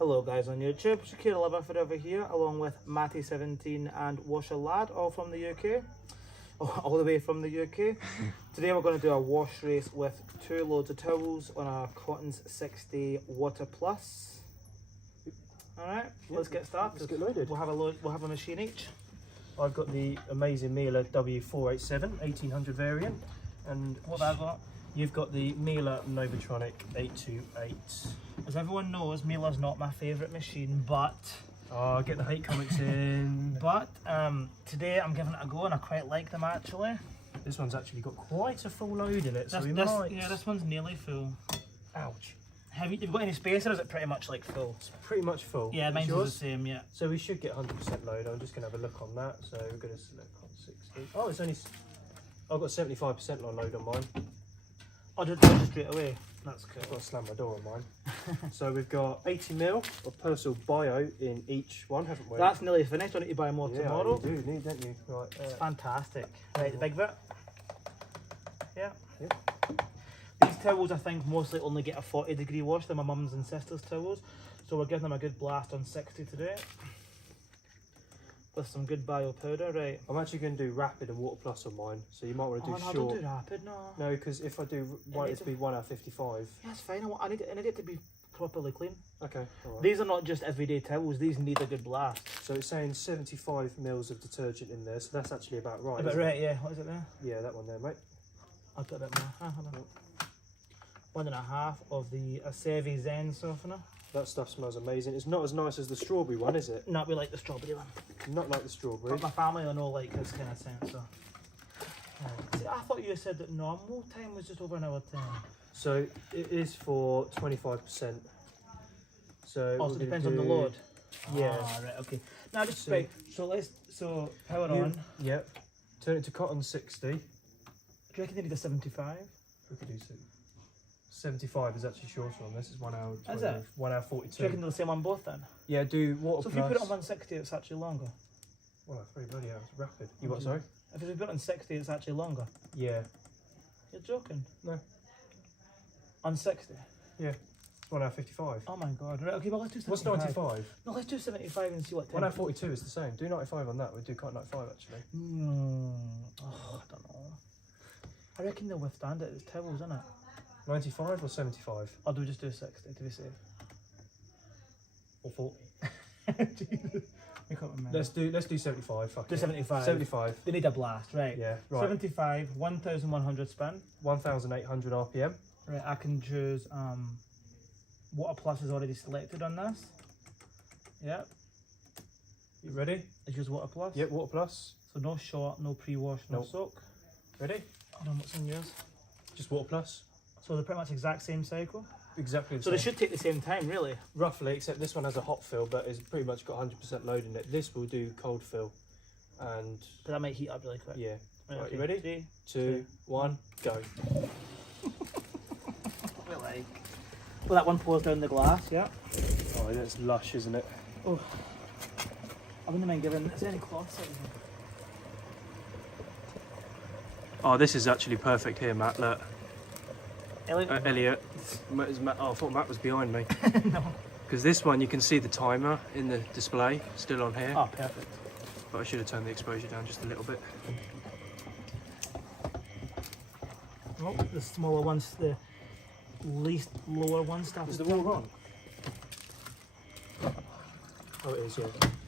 Hello guys on YouTube, Shakira11 forever here, along with Matty17 and Washer Lad, all from the UK. All the way from the UK. Today we're going to do a wash race with 2 loads of towels on a Cotton's 60 Water Plus. Alright, let's get started. Let's get loaded. We'll have a machine each. I've got the amazing Miele W487 1800 variant, and What have I got? you've got the Miele Novatronic 828. As everyone knows, Miele's not my favourite machine, but Get the hate comments in. today I'm giving it a go and I quite like them actually. This one's actually got quite a full load in it, so this one's nearly full. Ouch. Have you got any space, or is it pretty much like full? It's pretty much full. Yeah, Is mine's yours? the same, yeah. So we should get 100% load. I'm just going to have a look on that. So we're going to select on 60. Oh, it's only... I've got 75% load on mine. I'll just do it straight away. That's cool. I've got to slam my door on mine. So we've got 80ml of Persil Bio in each one, haven't we? That's nearly finished. I need to buy more tomorrow. You do need, don't you? Right. It's fantastic. Right, the big bit. Yeah. Yep. These towels, I think, mostly only get a 40-degree wash. They're my mum's and sister's towels. So we're giving them a good blast on 60 today. With some good bio powder, right? I'm actually going to do rapid and water plus on mine, so you might want to do short. Don't do rapid, no. No, because if I want it to be 1 out of 55. Yeah, that's fine. I need it to be properly clean. Okay, alright. These are not just everyday towels. These need a good blast. So it's saying 75 mils of detergent in there, so that's actually about right. About right, yeah. What is it there? Yeah, that one there, mate. I'll put a bit more. Hold on. 1.5 of the Acevi Zen softener. That stuff smells amazing. It's not as nice as the strawberry one, is it? Not we like the strawberry one. Not like the strawberry. But my family will know like this kind of scent, so. See, I thought you said that normal time was just over an hour 10. So it is for 25%. So Also depends on the load. Yeah. Right, okay. Now just right, so power on. Yep. Turn it to cotton 60. Do you reckon they need a 75? We could do 75 is actually shorter on this. It's 1 hour. 20, Is it? 1 hour Do 42. you reckon they're the same on both then? Yeah, do water So if plus. you put it on 160, it's actually longer. Well, 3 bloody hours. Rapid. You what, sorry? If you put it on 60, it's actually longer. Yeah. You're joking? No. On 60? Yeah. It's 1 hour 55. Oh my god. Right, okay, well let's do 75. What's 95? No, let's do 75 and see what 1 hour 42 is the same. Do 95 on that. We'll do cotton 95 actually. Oh, I don't know. I reckon they'll withstand it. It's towels, isn't it? 95 or 75? Or do we just do 60 to be safe? Or 40? Jesus. I can't remember. Let's do 75. Fuck Do it. 75. 75. They need a blast, right? Yeah, right. 75, 1,100 spin. 1,800 RPM. Right, I can choose Water Plus is already selected on this. Yep. You ready? I choose Water Plus. Yep, water plus. So no short, no pre-wash, no Nope. soak. Ready? Hold on, what's on yours? Just water plus. So they're pretty much exact same cycle. Exactly the So same. they should take the same time, really. Roughly, except this one has a hot fill, but it's pretty much got 100% load in it. This will do cold fill. And But that might heat up really quick. yeah. Right, okay. you ready? 3, 2, 1, go. Well, that one pours down the glass, yeah. Oh, that's lush, isn't it? Oh, I wouldn't mind giving. Is there any cloths out here? Oh, this is actually perfect here, Matt. Look. Elliot? Elliot. Oh, I thought Matt was behind me. No. Because this one, you can see the timer in the display, still on here. Oh, perfect. But I should have turned the exposure down just a little bit. Oh, the smaller ones, the least lower ones stuff. Is the wall on? Oh, it is, yeah.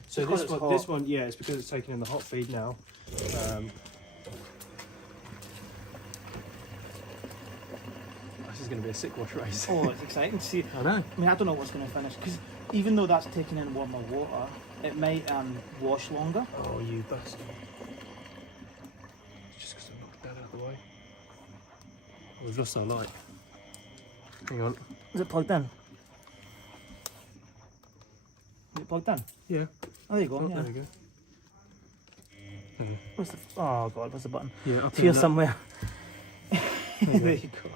So Because it's hot. this one, yeah, it's because it's taking in the hot feed now. This is going to be a sick wash race. Oh, it's exciting to see. I know. I mean, I don't know what's going to finish, because even though that's taking in warmer water, it might wash longer. Oh, you bastard. Just because I knocked that out of the way. Oh, we've lost our light. Hang on. Is it plugged in? Is it plugged in? Yeah. Oh, there you go. Oh, yeah. there we go. Where's the, oh god, where's the button? Yeah, up It's here in that- somewhere. There There you you go.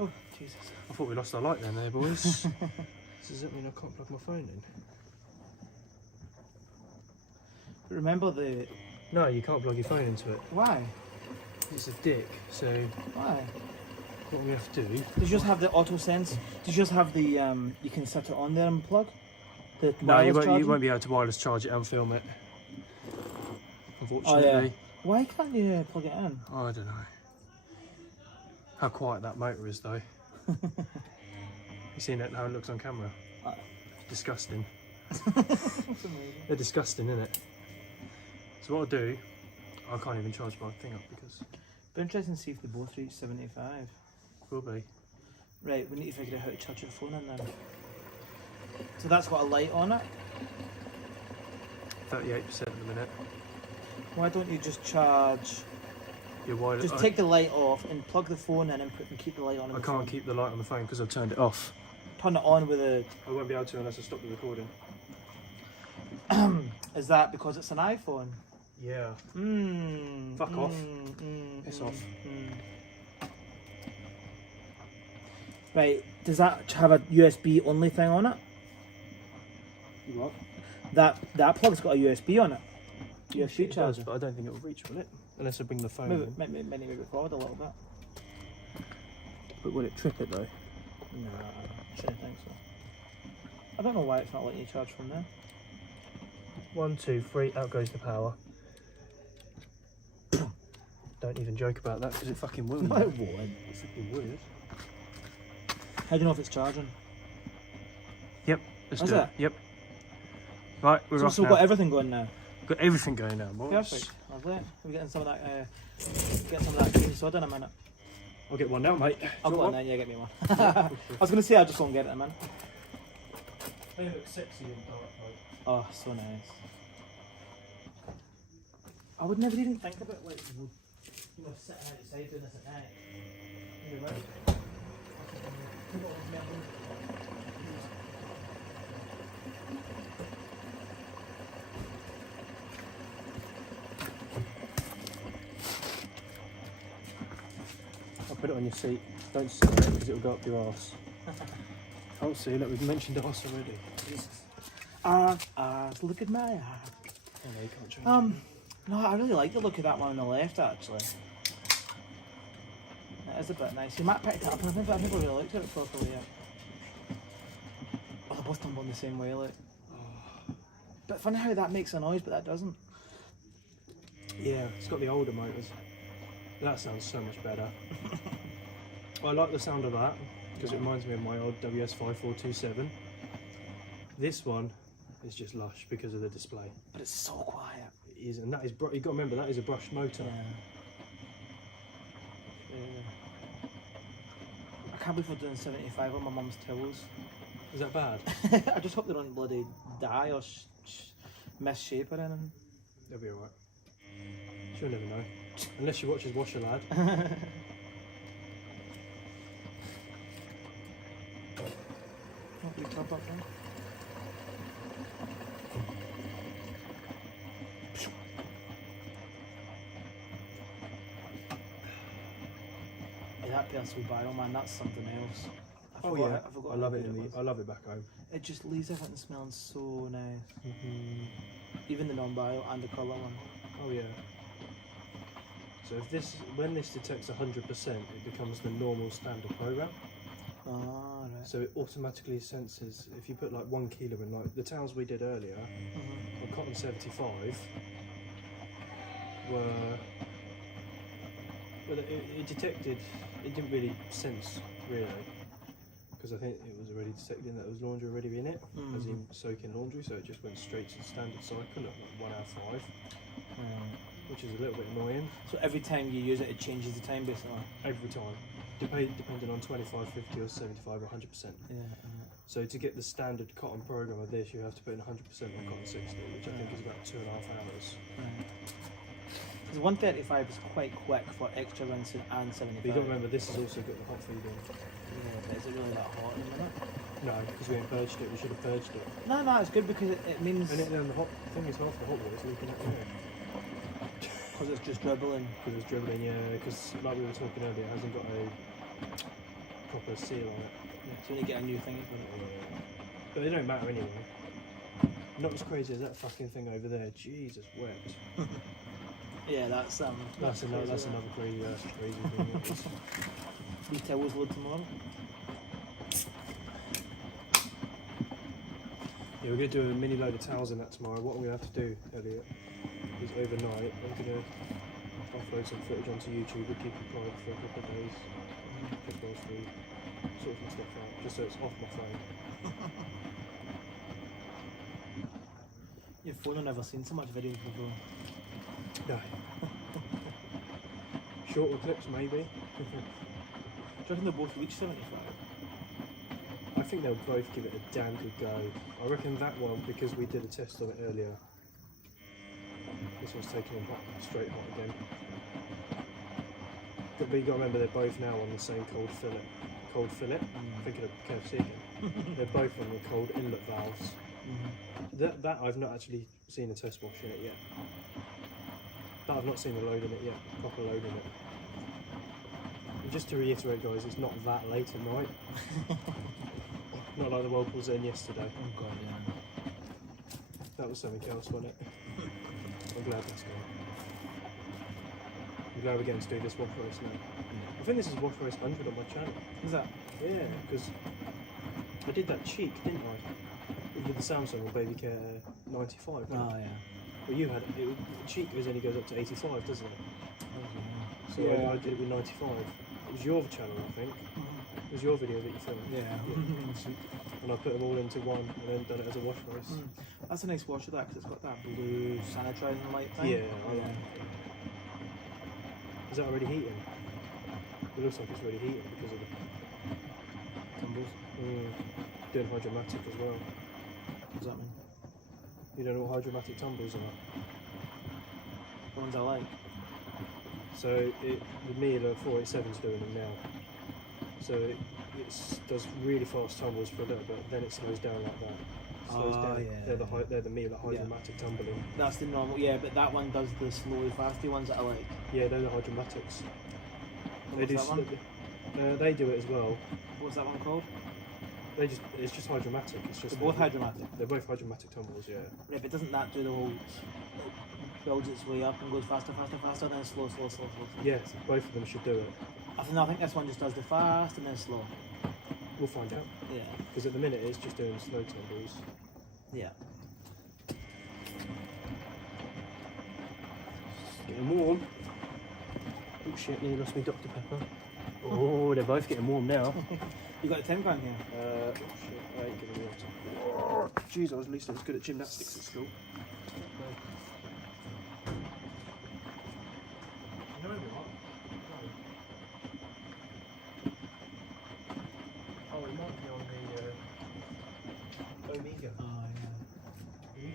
Oh, Jesus. I thought we lost our light then there, boys. Does that mean I can't plug my phone in? Remember the... No, you can't plug your phone into it. Why? It's a dick, so Why? what we have to do... Did you just have the auto sense? Did you just have the, you can set it on there and plug? The No, you wireless won't be able to wireless charge it and film it. Oh Unfortunately. yeah. Why can't you plug it in? I don't know. How quiet that motor is though. You seen it, how it looks on camera? It's disgusting. They're disgusting, isn't it? So what I'll do, I can't even charge my thing up because... Be interesting to see if they both reach 75. Will be. Right, we need to figure out how to charge your phone in then. So that's got a light on it. 38% at the minute. Why don't you just charge... Your wireless... Just take the light off and plug the phone in and keep the light on. I can't keep the light on the phone because I've turned it off. Turn it on with a... I won't be able to unless I stop the recording. Is that because it's an iPhone? Yeah. Fuck off. Piss off. Right, does that have a USB only thing on it? What? That plug's got a USB on it. USB It charger. does, but I don't think it will reach, will it? Unless I bring the phone Move in. it, maybe move it forward a little bit. But would it trip it though? No, I shouldn't think so. I don't know why it's not letting you charge from there. 1, 2, 3, out goes the power. Don't even joke about that because it fucking will. No, it won't. It fucking would. How do you know if it's charging? Yep, let's Is do it? it. Yep. Right, we're off So now. we've got everything going now. Got everything going now, boys. Perfect. Lovely. We're getting some of that. Get some of that cream soda in a minute. I'll get one now, mate. I'll get one then. Yeah, get me one. I was going to say I just won't get it in a minute. They look sexy in dark mode. Oh, so nice. I would never even think about like sitting outside doing this at night. You're right. I'll put it on your seat. Don't sit on it because it'll go up your arse. Oh, see, look, we've mentioned arse already. Jesus. Look at my ass. Oh, no, you can't change it. No, I really like the look of that one on the left actually. It is a bit nice. You might pick it up, and I've never really looked at it properly yet. Oh, they're both done the same way, like. But funny how that makes a noise, but that doesn't. Yeah, it's got the older motors. That sounds so much better. I like the sound of that because it reminds me of my old WS5427. This one is just lush because of the display. But it's so quiet. It is, and that is you've got to remember that is a brushed motor. Yeah. I can't believe we're doing 75 on my mum's towels. Is that bad? I just hope they don't bloody die or misshape or anything. They'll be alright. She'll never know. Unless she watches Washer Lad. We top up then. Yeah, that personal bio, man, that's something else. I love it. I love it back home. It just leaves everything smelling so nice. Even the non-bio and the colour one. Oh yeah. So if when this detects 100%, it becomes the normal standard program. Ah, right. So it automatically senses, if you put like 1 kilo in, like the towels we did earlier, on cotton 75, it detected, it didn't really sense really, because I think it was already detecting that there was laundry already in it, as in soaking laundry, so it just went straight to the standard cycle at like 1 hour 5. Which is a little bit annoying. So every time you use it, it changes the time basically? Every time. Depending on 25, 50 or 75 or 100%. Yeah. So to get the standard cotton program of this, you have to put in 100% on cotton 60, which I think is about 2.5 hours. Because 135 is quite quick for extra rinsing and 75. But you've got to remember, this has also got the hot feed in. Yeah, but is it really that hot in a minute? No, because we ain't purged it, we should have purged it. No, it's good because it means... And then the hot thing is half the hot water is leaking out there. Because it's just dribbling. Because it's dribbling, yeah, because like we were talking earlier, it hasn't got a proper seal on it. Yeah, so you need to get a new thing for it. But they don't matter anyway. Not as crazy as that fucking thing over there. Jesus wept. Yeah, that's another crazy thing. These towels load tomorrow. Yeah, we're going to do a mini load of towels in that tomorrow. What I'm going to have to do, Elliot, is overnight I'm going to upload some footage onto YouTube. We'll keep it private for a couple of days, just whilst we sort some stuff out, just so it's off my phone. Your phone, I've never seen so much videos before. No. Shorter clips, maybe. Do you reckon they'll both reach 75? I think they'll both give it a damn good go. I reckon that one, because we did a test on it earlier, this one's taking him hot, straight hot again. But you got to remember they're both now on the same cold fillet. Cold fillet? Thinking of KFC again. They're both on the cold inlet valves. That I've not actually seen a test wash in it yet. That I've not seen a load in it yet, proper load in it. And just to reiterate, guys, it's not that late at night. Not like the Whirlpool's in yesterday. Oh god, yeah. That was something else, wasn't it? I'm glad that's gone. I'm glad we're getting to do this wash race now. I think this is wash race 100 on my channel. Is that? Yeah, because I did that cheek, didn't I? With the Samsung or Baby Care 95. Oh yeah. Well, you had it. Cheek only goes up to 85, doesn't it? So Yeah. I did it with 95. It was your channel, I think. It was your video that you filmed. Yeah. And I put them all into one and then done it as a wash race. That's a nice wash of that because it's got that blue sanitizing light thing. Yeah, I like it. Is that already heating? It looks like it's already heating because of the Tumbles. doing hydromatic as well. What does that mean? You don't know what hydromatic tumbles are? The ones I like. So the Miele W487 is doing them now. So it does really fast tumbles for a little bit, then it slows down like that. Slows down. Yeah. They're the Miele hydromatic tumbling. That's the normal, yeah, but that one does the slowy, fasty ones that I like. Yeah, they're the hydromatics. What's that one? They do it as well. What's that one called? It's just hydromatic. It's just They're both hydromatic. They're both hydromatic tumbles, yeah. Yeah, but doesn't that do the whole builds its way up and goes faster, faster, faster, then slow, slow, slow, slow, slow? Yes, both of them should do it. I think this one just does the fast and then slow. We'll find out. Yeah. Because at the minute it's just doing slow tumbles. Yeah. Getting warm. Oh shit, nearly lost me Dr. Pepper. Oh, they're both getting warm now. You got a Tim crank here? Oh shit, I ain't getting water. Jeez, at least I was good at gymnastics at school. Oh, it might be on the Omega. Oh, yeah.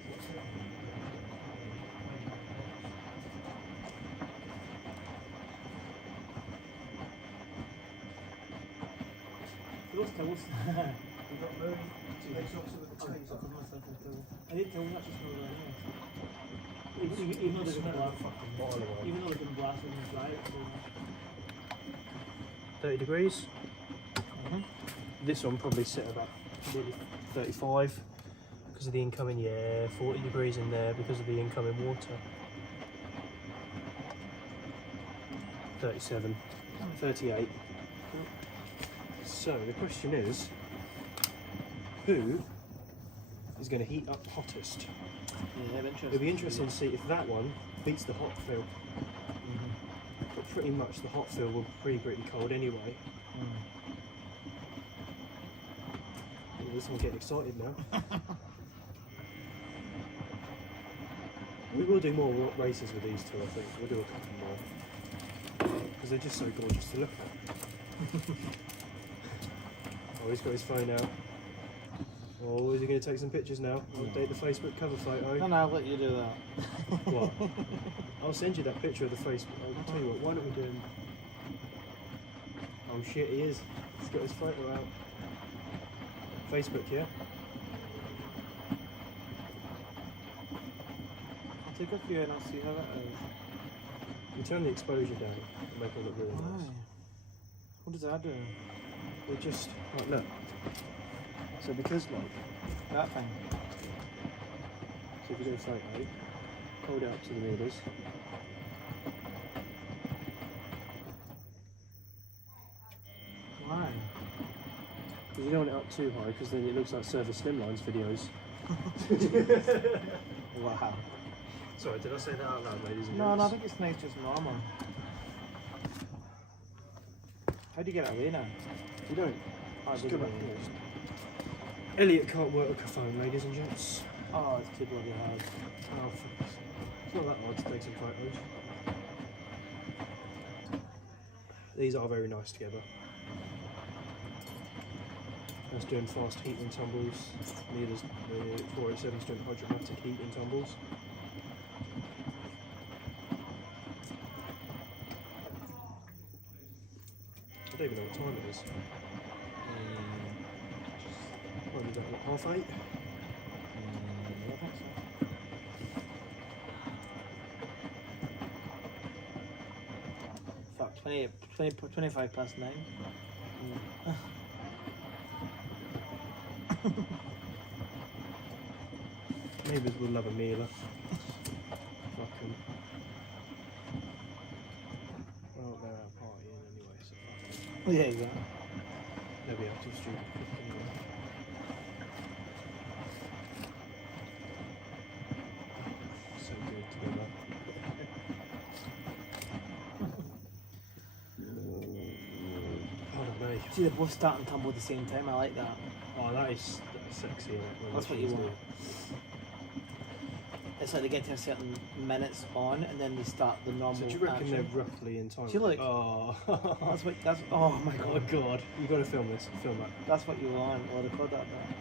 Those towels. I didn't tell you that just for even though there's no glass, even though there's no glass in the dry, it's 30 degrees. This one probably sit about maybe 35 because of the incoming, 40 degrees in there because of the incoming water. 37, 38. So the question is, who is going to heat up hottest? yeah, interesting. It'll be interesting to see if that one beats the hot fill. But pretty much the hot fill will be pretty cold anyway. Oh, this one's getting excited now. We will do more races with these two, I think. We'll do a couple more. Because they're just so gorgeous to look at. Oh, he's got his phone out. Oh, is he going to take some pictures now? Update the Facebook cover photo. No, I'll let you do that. What? I'll send you that picture of the Facebook. I'll tell you what, why don't we do him? Oh shit, he is. He's got his photo out. Facebook, yeah? I'll take a few and I'll see how that is. You turn the exposure down and make it look really nice. What does that do? We just, like, look. So because, like, That thing. so if you do a photo, hold it up to the mirrors. Why? Because you don't want it up too high, because then it looks like Server Slimline's videos. Wow. Sorry, did I say that out loud, ladies and No, gents? no, I think it's nice just normal. How do you get it away now? You don't. Oh, Just does go it? back in. Elliot can't work with a phone, ladies and gents. Oh, it's too bloody hard. Oh, it's not that hard to take some photos. These are very nice together. That's doing fast heat and tumbles. Miele's the 487's doing hydromatic heat and tumbles. I don't even know what time it is. Probably about 8:30. Yeah, I think so. Fuck, 25 past 9. Neighbours will love a Miele. Fucking. Well, they're out partying anyway, so fuck 'em. Yeah, exactly. They'll be out till stupid anyway. So good together. Pardon me. See, they both start and tumble at the same time. I like that. Oh, that is sexy. That's what you want. It's like they get to a certain minutes on, and then they start the normal. So do you reckon action. they're roughly in time? See, look. Oh. That's. Oh my Oh god. god. You got to film this. Film that. That's what you want. We'll record that now.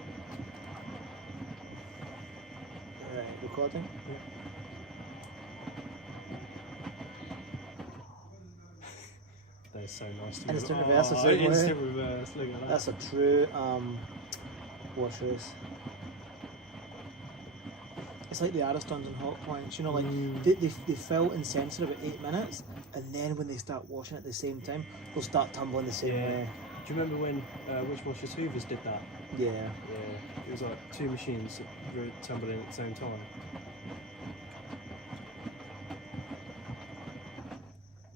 Right, recording. They're so nice to me. Instant reverse, is it? Instant reverse. Look at that. That's a true wash race. It's like the Aristons and Hot Points, you know, like they fill in sensor about 8 minutes, and then when they start washing at the same time, they'll start tumbling the same way. Do you remember when Which Washers Hoovers did that? Yeah. Yeah. It was like 2 machines that were tumbling at the same time.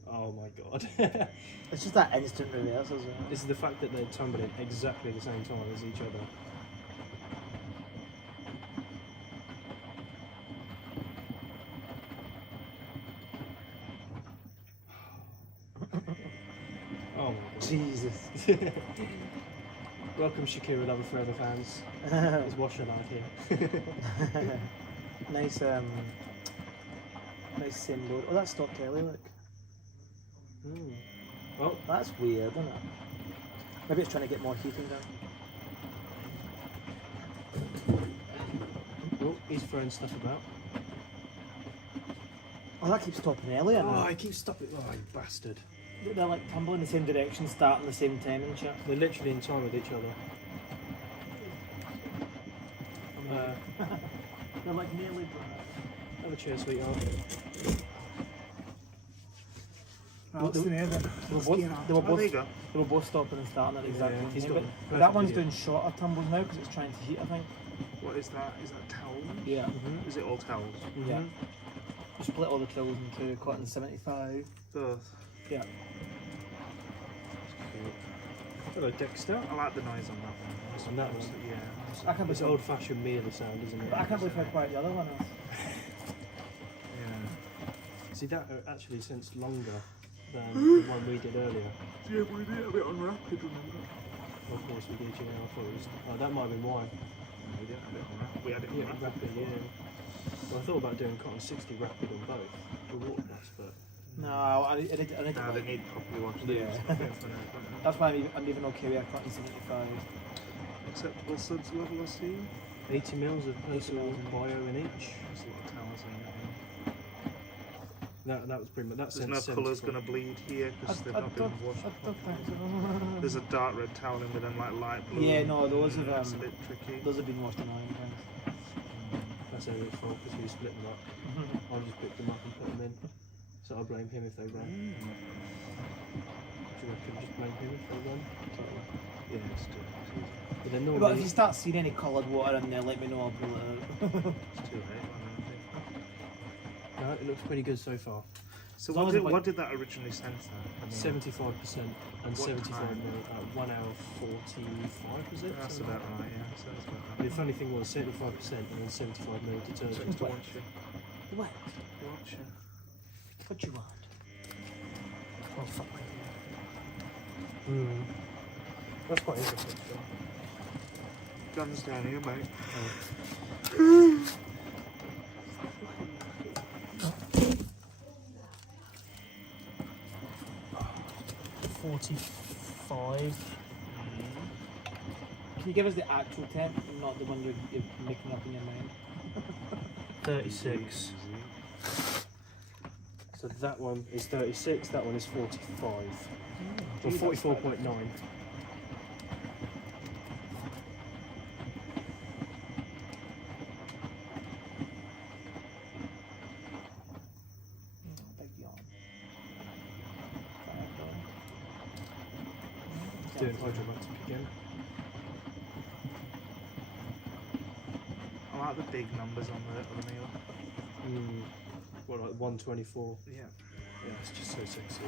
Oh my god. It's just that instant reverse, isn't it? This is the fact that they're tumbling exactly the same time as each other. Oh my god. Jesus. Welcome Shakira Lover Forever fans. It's Washer Lad here. Nice nice same load. Oh, that's stopped early, look. Well, That's weird, isn't it? Maybe it's trying to get more heating down. oh, he's throwing stuff about. Oh, that keeps stopping early, isn't Oh, it? he keeps stopping. Oh, you bastard. They're like tumbling the same direction, starting the same time and shit. They're literally in time with each other. They're like nearly. Have a chair, sweetheart. What's the name then? They were both stopping and starting at exactly Yeah, the he's same got time. a But that one's video. doing shorter tumbles now because it's trying to heat, I think. What is that? Is that towels? Yeah. Is it all towels? Yeah. We split all the trills into cotton 75. Ugh. Yeah. Hello, Dexter. I like the noise on that one. On that one? Yeah. I can't It's believe, old-fashioned Miele sound, isn't it? but I can't believe how quiet the other one is. Yeah. See, that actually since longer than the one we did earlier. Yeah, we did a bit on rapid, remember? Of course we did, yeah. I thought it was... Oh, that might have been why. We did a bit on rapid. We had it on Yeah, rapid. rapid, yeah. Well, I thought about doing cotton 60 rapid on both. The water bus, but... No, I need to Now they like, need properly washed. Yeah. that's why I'm even okay with a cotton 75. Acceptable subs level, I see. 80 mils of personal bio in each. There's a lot of towels in that. That was pretty much... That's There's no colours going to bleed here because they've not been washed. I don't think so. There's a dark red towel in with them like light blue. Yeah, no, those have It's a bit tricky. those have been washed in iron times. That's Eric's fault because he split them up. I just picked them up and put them in. So I'll blame him if they run. Do you reckon just blame him if they run? Yeah, it's too, But then But if normally... you start seeing any coloured water in there, let me know. I'll pull it out. it's too late. I don't think. No, it looks pretty good so far. So As long as what did that originally censor? 75% and What 75 time? mil at 1 hour 45, was it? That's Something about like right, yeah. Sounds about that. The right. funny thing was 75% and then 75 mil detergent. Just to watch you. What? Watch you. What you want? Oh, fuck my That's quite interesting. Guns down here, mate. 45. Can you give us the actual temp, not the one you're making up in your mind? 36. So that one is 36, that one is 45. Or 44.9. Big yawn. Doing Laundro-Matt again. I like the big numbers on the Miele. What, like 124? Yeah. Yeah, it's just so sexy.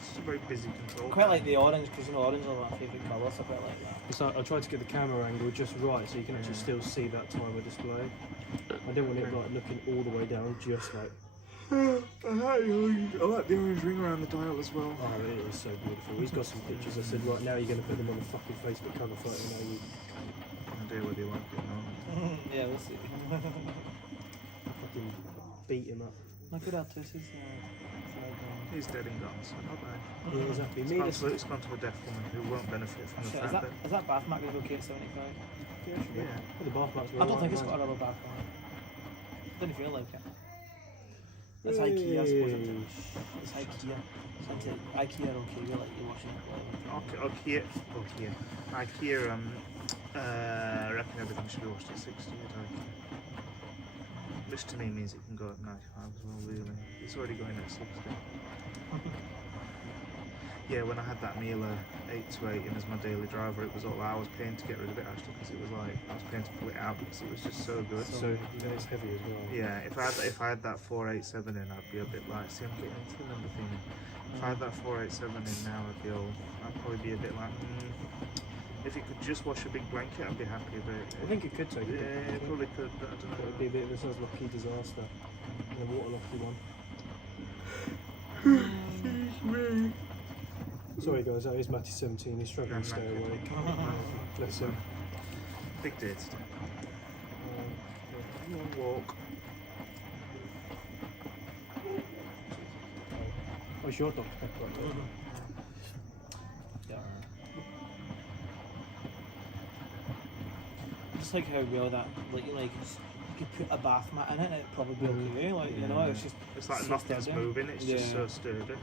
It's a very busy control. Quite like the orange, because you know orange is my favourite colour, so I quite like that. It's like I tried to get the camera angle just right so you can actually still see that timer display. I didn't want it like looking all the way down, just like. I like the orange ring around the dial as well. Oh, it is so beautiful. He's got some pictures. I said, right now you're going to put them on the fucking Facebook cover photo. Now you I do whether you like it or not. Yeah, we'll see. fucking beat him up. Look at that, this is He's dead and gone, so not bad. Yeah, exactly. It's gone to a deaf woman who won't benefit from the Shit, fact that. is that bath mat going to be okay at 75? Yeah. The bath mats were I don't alright, think it's got a mine. rubber bath on it. Didn't feel like it. That's IKEA, I suppose. It's IKEA. It's IKEA are okay, we like you washing it. IKEA reckon everything should be washed at 60 at IKEA. Which to me means it can go at 95 as well, really. It's already going at 60. Yeah, when I had that Miele 828 in as my daily driver, it was all I was paying to get rid of it actually, because it was like, I was paying to pull it out because it was just so good. So and it's heavy as well. Yeah, if I had that 487 in, I'd be a bit like, see, I'm getting into the number thing. If I had that 487 in now, I'd probably be a bit like, if it could just wash a big blanket, I'd be happy. But I think it could take it. yeah, it probably could, but I don't It know. would be a bit of a sort of lucky disaster. A waterlocky one. Sorry guys, that is Matty 17. He's struggling to stay awake. Bless him. Big day today. Long walk. What's your dog pepper? Yeah. Just like how well that, like, you could put a bath mat in it and it'd probably be okay, like, you know, it's just... It's like so nothing's sturdy. moving, it's just Yeah. so sturdy.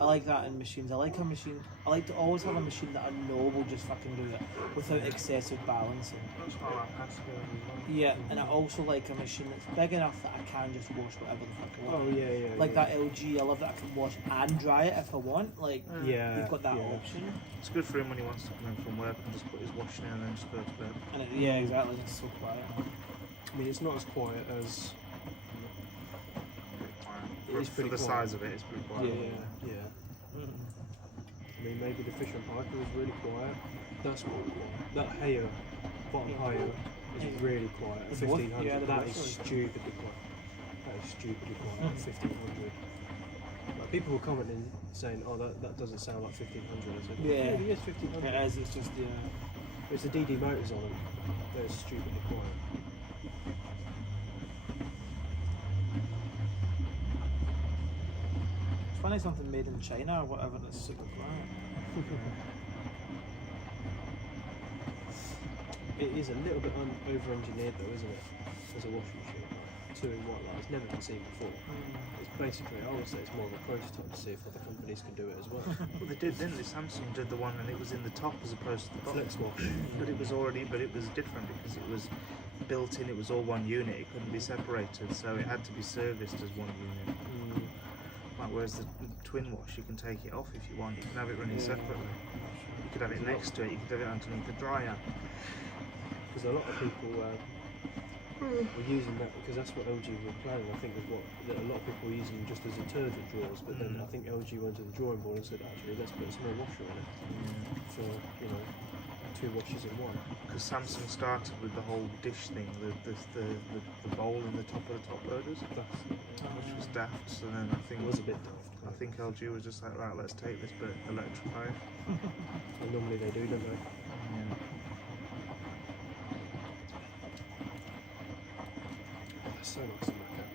I like that in machines. I like a machine. I like to always have a machine that I know will just fucking do it without excessive balancing. That's how I pass it as well. Yeah, and I also like a machine that's big enough that I can just wash whatever the fuck I want. Oh yeah. Like yeah. that LG, I love that I can wash and dry it if I want. Like, Yeah. you've got that yeah. option. It's good for him when he wants to come in from work and just put his washing in and then just go to bed. And yeah, exactly. It's so quiet. I mean, it's not as quiet as. It is For pretty the quiet. size of it, it's pretty quiet. Yeah. I mean, maybe the Fisher and Piper is really quiet. That's quite quiet. That Hayer, bottom Hayer, is really quiet. At The both? 1500. Yeah, the That both. is stupidly quiet. That is stupidly quiet. At 1500. Like, people were commenting saying, "Oh, that doesn't sound like 1500." I said, Yeah. it is 1500. It is. It's just It's the DD motors on them. They're stupidly quiet. It's funny something made in China or whatever that's super quiet. It is a little bit over-engineered though, isn't it? As a washing machine. 2 in 1, like it's never been seen before. It's basically, I would say it's more of a prototype to see if other companies can do it as well. Well, they did, didn't they? Samsung did the one and it was in the top as opposed to the bottom. Flex wash. But it was different because it was built in, it was all one unit, it couldn't be separated, so it had to be serviced as one unit. Like, whereas the twin wash, you can take it off if you want, you can have it running separately. You could have it next to it, you could have it underneath the dryer. Because a lot of people We're using that because that's what LG were planning. I think is what that a lot of people were using just as detergent drawers, but then I think LG went to the drawing board and said, actually, let's put a small washer on it for 2 washes in one. Because Samsung started with the whole dish thing, the bowl in the top of the top loaders, which was daft. So then I think It was a bit daft. I think LG was just like, right, let's take this but electrify it. And normally they do, don't they? Yeah. That's so nice to look at.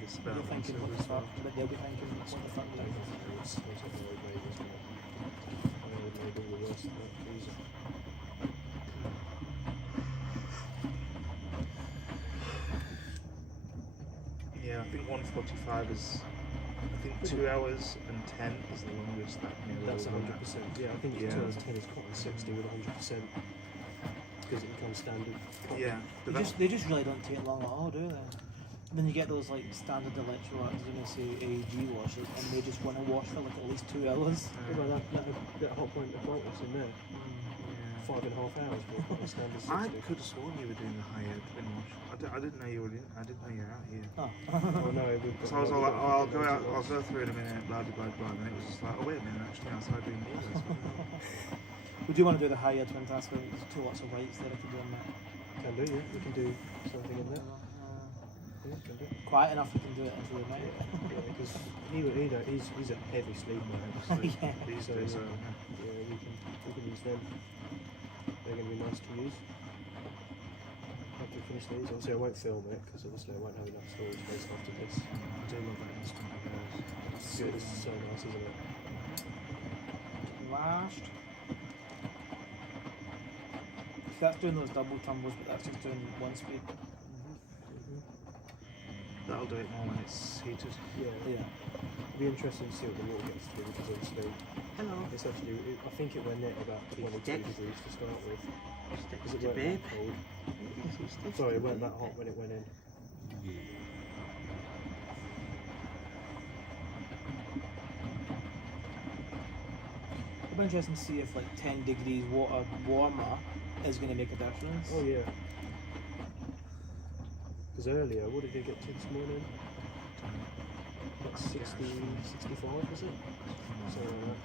This They're belt thinking and what the stuff fuck, but they'll be thinking what the fuck. It's like the old lady, isn't it? The old lady, all the worst of that, Jesus. Yeah, I think 145 is. I think 2 hours and 10 is the longest that Miele That's will 100%. run. Yeah, I think Yeah. 2 hours 10 is quite 60 with 100% because it becomes standard. Yeah, but They just really don't take long at all, do they? Then you get those like standard Electrolux, you know, say AEG washers, and they just want to wash for like at least 2 hours. What about that hot point of brightness in there? 5.5 hours for a standard 60. I could have sworn you were doing the higher twin wash. I didn't know you were in. I didn't know you were out here. Oh. Oh no, we've got. So I was all like, oh, I'll go out. I'll go through in a minute. Blah blah blah. And then it was just like, oh wait a minute. Actually, I started doing Miele. Would you want to do the higher twin task? There's 2 lots of lights there I could do on that. Can do, yeah. We can do something in there. Yeah, can do. Quiet enough you can do it into the night. Yeah, because he's a heavy sleeper. Yeah. These So days, yeah, we can use them. They're going to be nice to use. After we finish these, obviously I won't film it because obviously I won't have enough storage space after this. I do love that instant reverse. It's good. It's so nice, isn't it? Last. So that's doing those double tumbles, but that's just doing 1 speed. That'll do it more when it's heated. Yeah. Yeah. It'll be interesting to see what the water gets to because obviously Hello. it's actually, I think it went in about 22 degrees to start with. Because it The weren't babe. that cold. Sorry, it weren't that hot when it went in. It'll be interesting to see if like 10 degrees water warmer is going to make a difference. Oh yeah. Because earlier, what did it get to this morning? Like 60, 65 was it? Something like that.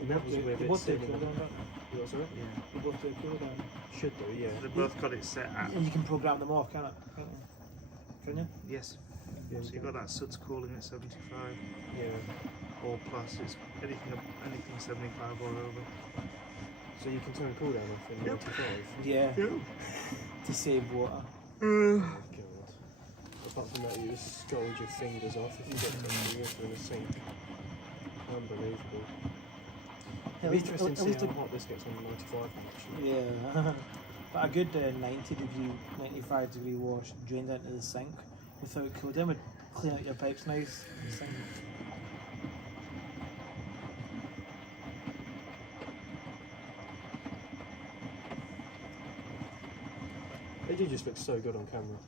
And that was with They it both do a sitting cool in down, the... don't What, sorry? Yeah. they? They both do a cool down. Should do, yeah. They've both got it set at. And you can program them off, can't it? Can you? Yes. Yeah, So you've got that suds cooling at 75 Yeah. or plus. It's anything 75 or over. So you can turn cool down off in 95? Yeah. To save water. Oh god. Apart from that, you just scold your fingers off if you get some water in the sink. Unbelievable. It'll be interesting to see how hot this gets on 95 actually. Yeah. But a good 90 degree, 95 degree wash drained into the sink without cool down would clean out your pipes nice. Sink. They do just look so good on camera.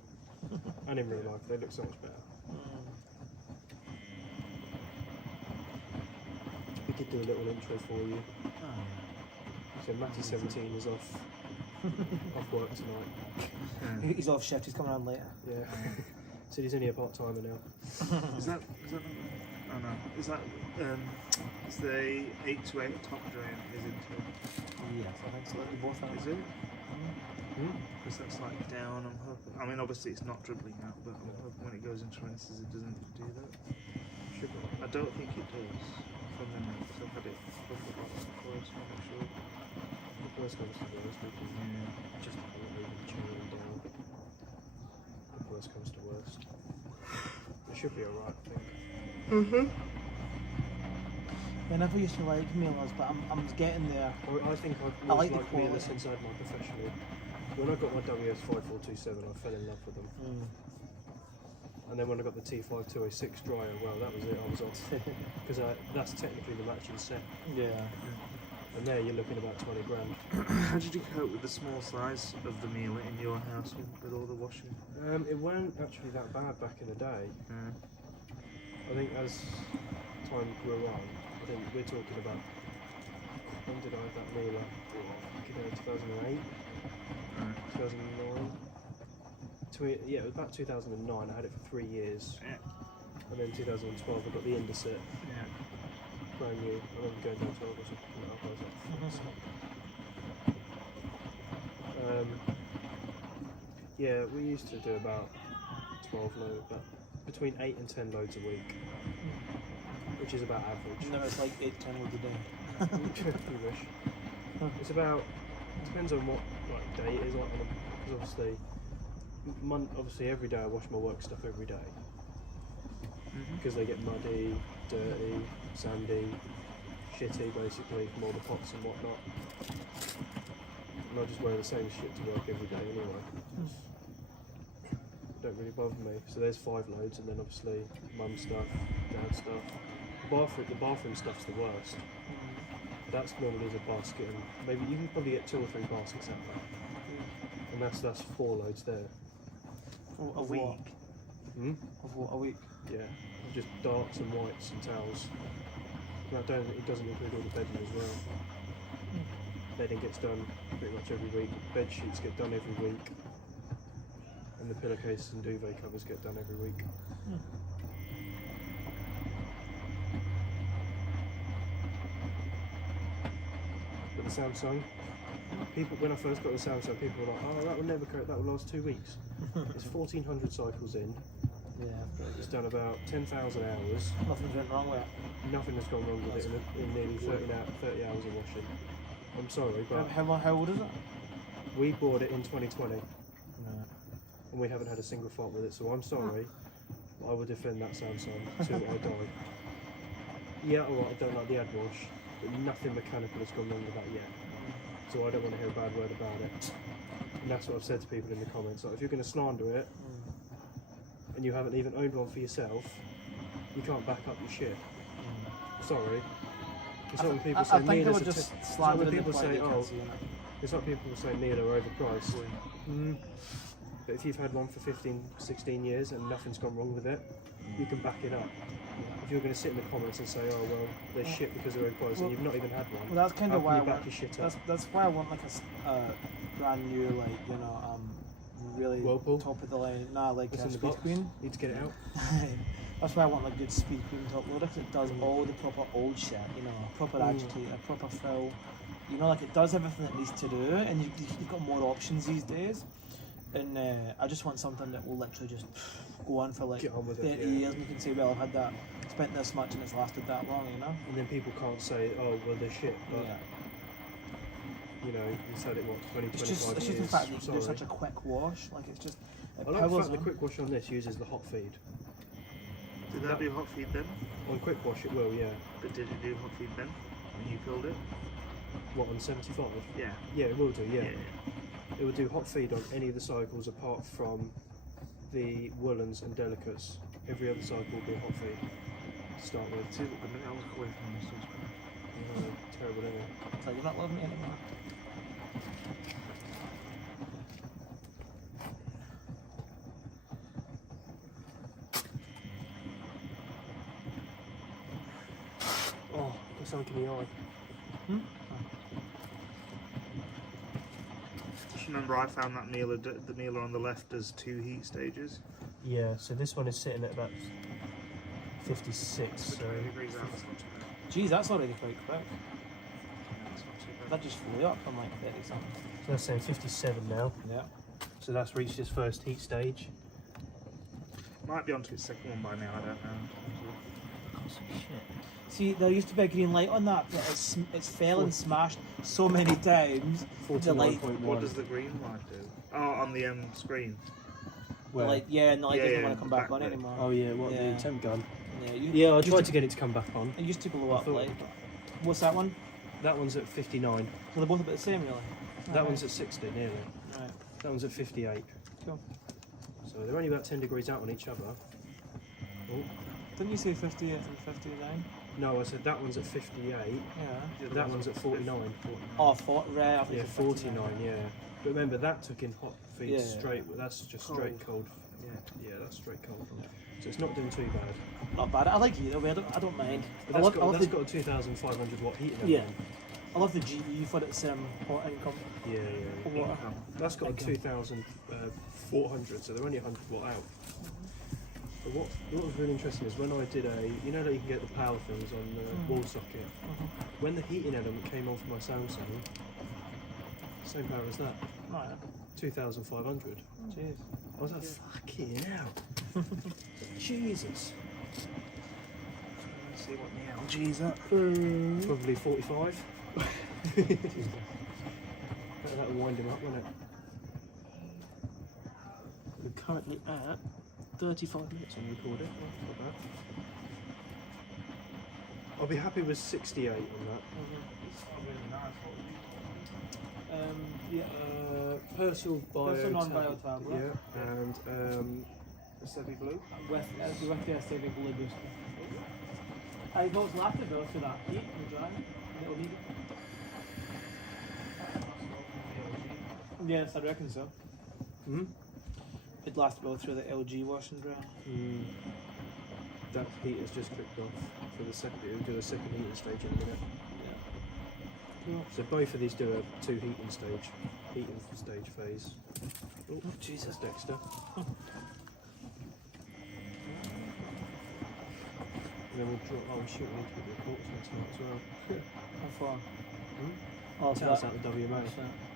And in real life, they look so much better. We could do a little intro for you. So Matty 17 is off work tonight. He's off shift, he's coming on later. Yeah. So he's only a part timer now. Is that? Oh no. Is that? Is the 828 top drain is into? Yes, I think so. We both have. Is it? Because that's like down. I'm hoping. I mean, obviously it's not dribbling out, but I'm hoping when it goes into rinses, it doesn't do that. Should be. I don't think it does. From memory, because I've had it from the bottom close. I'm not sure. The first comes to worst, we can just have a little tuning down. The worst comes to worst. It should be alright, I think. I never used to like Mieles, but I'm getting there. I think I've I like always the liked Miele quality. since I had my professional. When I got my W427, I fell in love with them. And then when I got the T5206 dryer, well, that was it. I was on because that's technically the matching set. Yeah. And there you're looking about 20 grand. How did you cope with the small size of the Miele in your house with all the washing? It weren't actually that bad back in the day. I think as time grew on, I think we're talking about When did I have that Miele? 2008, Right. 2009. Yeah, it was about 2009. I had it for 3 years. Yeah. And then 2012 I got the Indesit, Yeah. brand new. I remember going down to August. Yeah, we used to do about 12 loads, but between 8 and 10 loads a week, which is about average. No, it's like 8-10 loads a day. You wish. It's about, depends on what like day it is, like, because obviously, obviously every day I wash my work stuff every day, because they get muddy, dirty, sandy, shitty basically from all the pots and whatnot. And I just wear the same shit to work every day anyway. Don't really bother me. So there's 5 loads, and then obviously mum stuff, dad stuff. The bathroom stuff's the worst. That's normally a basket, and maybe you can probably get 2 or 3 baskets out there. And that's 4 loads there. For a Of week. what? Of what, a week? Yeah, just darts and whites and towels. And it doesn't include all the bedding as well. Bedding gets done pretty much every week. Bed sheets get done every week. And the pillowcases and duvet covers get done every week. But the Samsung, when I first got the Samsung, people were like, oh, that will never go, that will last 2 weeks. It's 1,400 cycles in. Yeah. It's done about 10,000 hours. Nothing's went wrong with it. Nothing has gone wrong with it in nearly 30 hours of washing. I'm sorry, but How old is it? we bought it in 2020 No. and we haven't had a single fault with it, so I'm sorry, but I will defend that Samsung till I die. Yeah, alright, I don't like the ad wash, but nothing mechanical has gone wrong with that yet. So I don't want to hear a bad word about it. And that's what I've said to people in the comments. Like, if you're going to slander it, and you haven't even owned one for yourself, you can't back up your shit. Sorry. It's like when people say Miele's a just it's like slander when the people say, quality oh, can't see in it. it's like people say Miele are overpriced. But if you've had one for 15, 16 years and nothing's gone wrong with it, you can back it up. If you're going to sit in the comments and say, oh well, they're shit because they're overpriced and you've not even had one, Well, that's kind how of can why you I back want. your shit up? That's why I want like a brand new, like, you know, really Whirlpool? top of the line. Nah, like What's a in the Speed box? Queen. Need to get it out. That's why I want like good Speed Queen top loader, 'cause it does all the proper old shit. You know, proper agitator, proper fill. You know, like it does everything it needs to do, and you've got more options these days. And I just want something that will literally just go on for like Get on with 30 it, yeah. years, and you can say, well, I've had that, spent this much, and it's lasted that long. You know. And then people can't say, oh well, they're shit. But Yeah. you know, he's had it what 20, It's 25 just years. the fact that you can do Sorry. such a quick wash. Like it's just. It I like the powers fact the on. quick wash on this uses the hot feed. Did that do hot feed then? On quick wash it will, yeah. But did it do hot feed then? When you filled it? What, on 75? Yeah. Yeah, it will do, yeah. Yeah. It will do hot feed on any of the cycles apart from the woolens and delicates. Every other cycle will be a hot feed to start with. See, look, the minute I look away from this, it's Terrible, isn't it? So you're not loving me anymore. Oh, got something in the eye. Just remember, I found that the Miele on the left does 2 heat stages. Yeah, so this one is sitting at about 56, so 20 degrees out, that's not too bad. Geez, that's already quite quick. That's not too bad. That just flew up from like 30 something. so that's saying 57 now. Yeah. So that's reached its first heat stage. Might be onto its second one by now, I don't know. See, there used to be a green light on that, but it's fell and smashed so many times. The light, 49.1. What does the green light do? Oh, on the screen. the light, yeah, and the light Yeah, doesn't yeah, want to come back on backlit. anymore. Oh yeah, what, Yeah. the temp gun? Yeah, Yeah, I used tried to get it to come back on. It used to blow I up, thought- like. What's that one? That one's at 59. So they're both about the same, really. That one's at 60 nearly. Right. That one's at 58. Cool. So they're only about 10 degrees out on each other. Oh, Didn't you say 58 and 59? no, I said that one's at 58. Yeah. That one's at 49. Oh, 40, right. I think Yeah, it's 49, yeah. But remember, that took in hot feed Yeah. straight. That's just straight cold. Yeah, that's straight cold. So it's not doing too bad. Not bad. I like either way. I don't mind. But I love that's the, got a 2,500 watt heating. Yeah. I love the GE for its hot income. Yeah. Water. Income. That's got a Okay. 2,400, so they're only 100 watt out. But what was really interesting is when I did you know that you can get the power things on the wall socket. When the heating element came off my Samsung, same power as that, Right. 2,500. Jeez. I was like, fucking hell. Jesus. Let's see what the LG's up. Probably 45. That would wind him up, wouldn't it? We're currently at 35 minutes on recorder. That's not bad. I'll be happy with 68 on that. It's really nice. Persil Bio. Persil non-bio tablet. Yeah, and Pacific Blue. With the aesthetic blue booster. I know it's lasted though through that heat and dry. It'll need it. Yes, I reckon so. Hmm? It lasted well through the LG wash and dry. That heat has just clicked off for the second. It'll do a second heating stage in a minute. So both of these do a heating stage phase. Oh, Jesus, Dexter. And then we'll draw. Oh shit, we need to put the reports next time as well. How far? Hmm? Oh, Tell us out the WMA.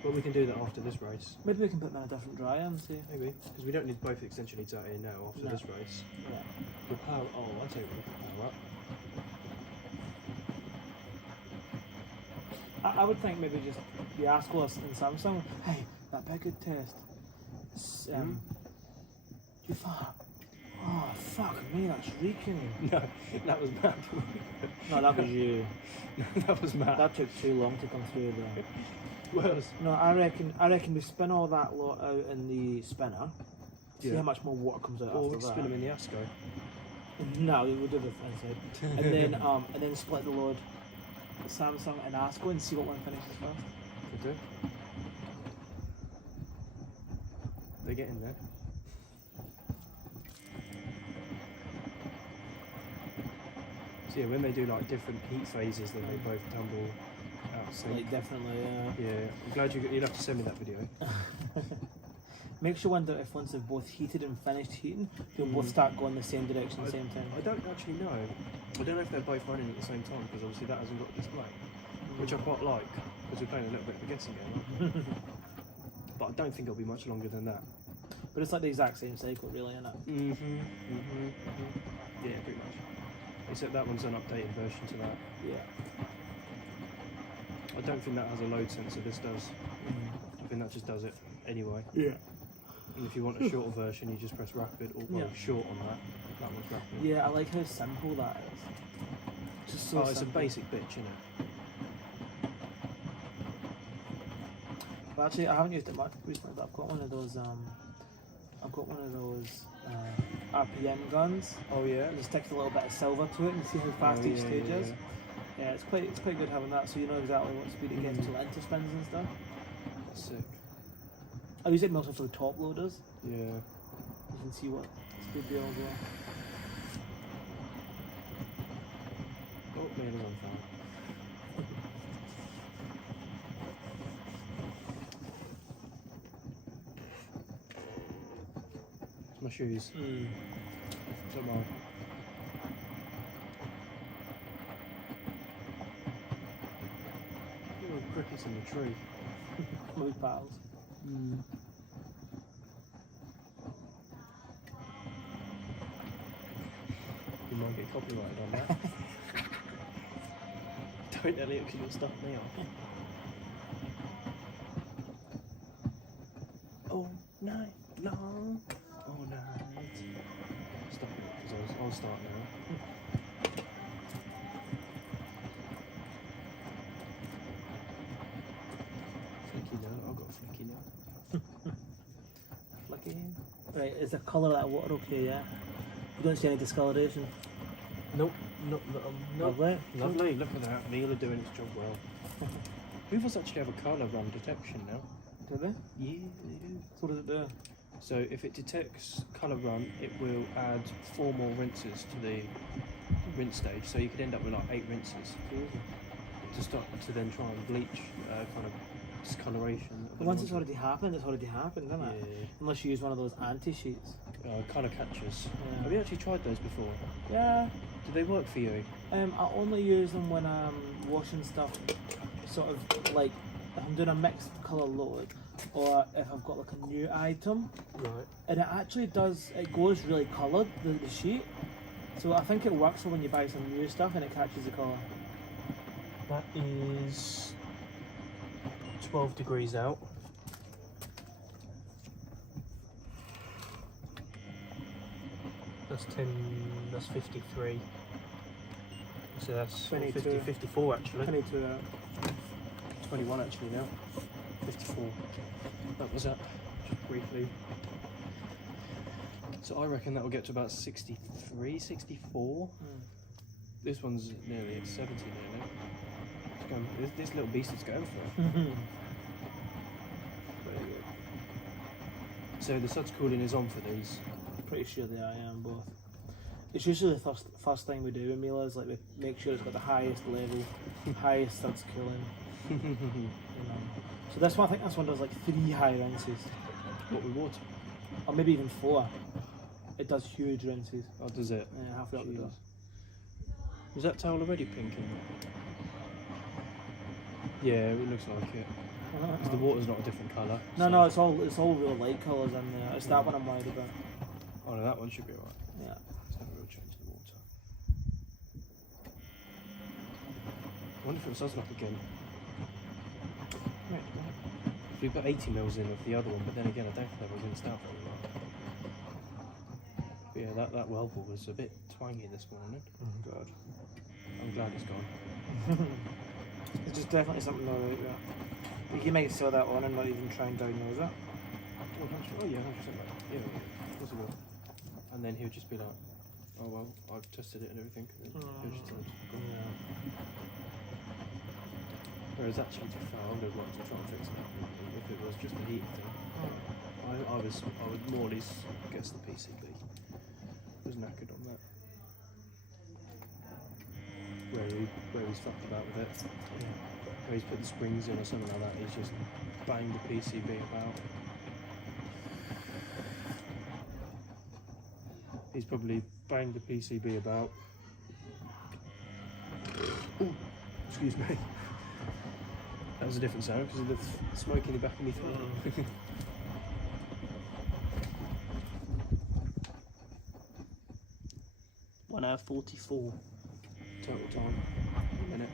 But we can do that after this race. Maybe we can put them in a different dry and see. Maybe. Because we don't need both extension leads out here now after this race. Yeah. The power. Oh, I'll tell you what, we can power up. I would think maybe just the Ascos and Samsung. Hey, that be a good test. You fart. Oh fuck me, that's reeking. No, that was Matt. No, that was you. That was Matt. That took too long to come through there. What else? No, I reckon we spin all that lot out in the spinner. See how much more water comes out Or after we that. spin them in the Asco. No, we'll do the inside. and then split the load. Samsung and Asco and see what one finishes first. Could do. They're getting there. So yeah, when they do like different heat phases, then they both tumble out of sync. Like definitely, Yeah, I'm glad you'd have to send me that video. Makes you wonder if once they've both heated and finished heating, they'll both start going the same direction at the same time. I don't actually know. I don't know if they're both running at the same time because obviously that hasn't got a display, which I quite like because we're playing a little bit of a guessing game. But I don't think it'll be much longer than that. But it's like the exact same cycle, really, isn't it? Yeah, pretty much. Except that one's an updated version to that. Yeah. I don't think that has a load sensor. This does. I think that just does it anyway. Yeah. And if you want a shorter version, you just press rapid or short on that. That one's rapid. Yeah, I like how simple that is. Just so It's a simple. basic bitch, isn't it? But actually, I haven't used it much recently. But I've got one of those. RPM guns. Oh yeah. And just stick a little bit of silver to it and see how fast each stage is. Yeah, it's quite good having that, so you know exactly what speed it gets to into spins and stuff. Sick. I use it mostly for top loaders. Yeah. You can see what speed they all go. Oh, Miele's on fire. It's my shoes. Don't mind. Little crickets in the tree. Move pals. You might get copyrighted on that. Don't, Elliot, because you'll stuff me off. Oh, night long. Oh, night. Stop it, because I'll start now. Flicky now. I've got a flicky now. Lucky. Right, is the colour of that water okay, yeah? You don't see any discoloration? Nope. Nope. Lovely. Lovely. Look at that. Miele doing its job well. Hoovers actually have a colour run detection now. Do they? Yeah, they do. So what does it do? So if it detects colour run, it will add 4 more rinses to the rinse stage. So you could end up with like 8 rinses. to then try and bleach kind of discoloration. But once it's already happened, isn't it? Yeah. Unless you use one of those anti-sheets. Colour catchers. Yeah. Have you actually tried those before? Yeah. Do they work for you? I only use them when I'm washing stuff, sort of like if I'm doing a mixed colour load, or if I've got like a new item. Right. And it actually does, it goes really coloured, the sheet. So I think it works for when you buy some new stuff and it catches the colour. That is 12 degrees out. That's 53. So that's 22. 54 actually. 22 out. 21 actually now. 54. That was that, just briefly. So I reckon that will get to about 63, 64. This one's nearly at 70 nearly. It's going, this little beast is going for it. Very good. So the suds cooling is on for these. Pretty sure they are, yeah, on both. It's usually the first thing we do with Miele is like we make sure it's got the highest level, highest suds cooling. So this one, I think this one does like 3 high rinses. What with water? Or maybe even 4. It does huge rinses. Oh, does it? Yeah, halfway up the door. Was that towel already pink in there? Yeah, it looks like it. Because the water's not a different colour. No, it's all real light colours in there. It's that one I'm worried about. Oh no, that one should be alright. Yeah. Let's have a real change of the water. I wonder if it was like again. Right. We put 80 mils in of the other one, but then again, I don't think that was rinsed out very well. But yeah, that wellbore was a bit twangy this morning. Oh god. I'm glad it's gone. It's just definitely something not right there. But you might saw that on and not even try and diagnose it. Oh yeah, 100% right. Yeah, of course it will. And then he'll just be like, oh well, I've tested it and everything. And then he'll just tell us. Whereas actually, to be fair, I would have liked to try and fix that if it was just a heat thing. I would more or less guess the PCB was knackered on that. Where he's fucked about with it. Where he's put the springs in or something like that, he's just banged the PCB about. He's probably banged the PCB about. Ooh, excuse me. That was a different sound because of the smoke in the back of my throat. 1 hour 44. Total time, a minute.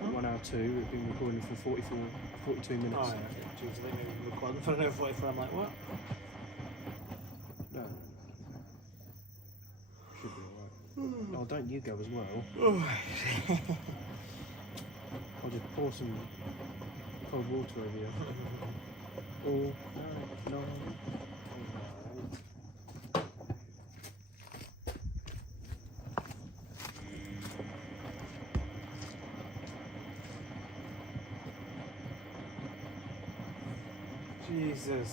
1 hour 2, we've been recording for 42 minutes. Oh, yeah. Jeez, I think maybe recording for an hour 44. I'm like, what? No. Should be alright. Oh, don't you go as well. I'll just pour some cold water over you. Oh, no. Jesus.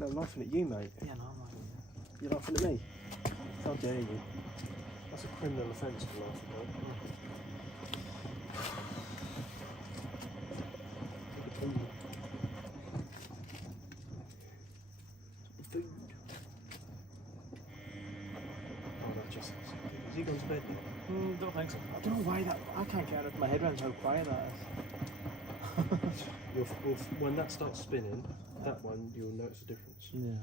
No, I'm laughing at you, mate. Yeah, no, I'm not. You're laughing at me? How dare you? That's a criminal offence to laugh about. Food. Oh, that just... Has he gone to bed now? Don't think so. I don't know why that. I can't get out of my head around how quiet that is. When that starts spinning, that one, you'll notice a difference. Yeah.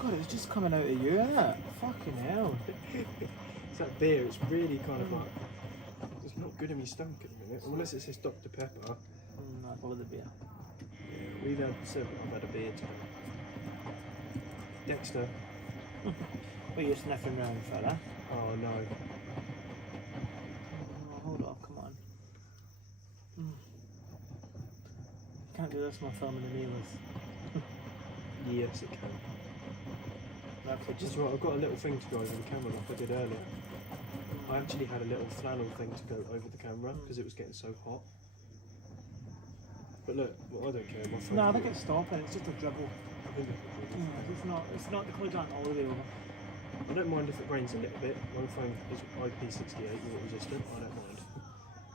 God, it's just coming out of you, isn't it? Fucking hell. It's that beer, it's really kind of like... It's not good in your stomach at the minute, unless it's this Dr Pepper. I'll follow the beer. Yeah, we've had several. I've had a beer today. Dexter. What are you sniffing around for, huh? Oh no. Oh, hold on, come on. Can't do this while filming the Mieles. Yes, it can. Okay, Just right, I've got a little thing to go over the camera like I did earlier. I actually had a little flannel thing to go over the camera because it was getting so hot. But look, well, I don't care. My phone. No, I think it's stopping. It's just a dribble. I think it's It's not the colour aren't all the way over. I don't mind if it rains a little bit. My phone is IP68 water resistant. I don't mind.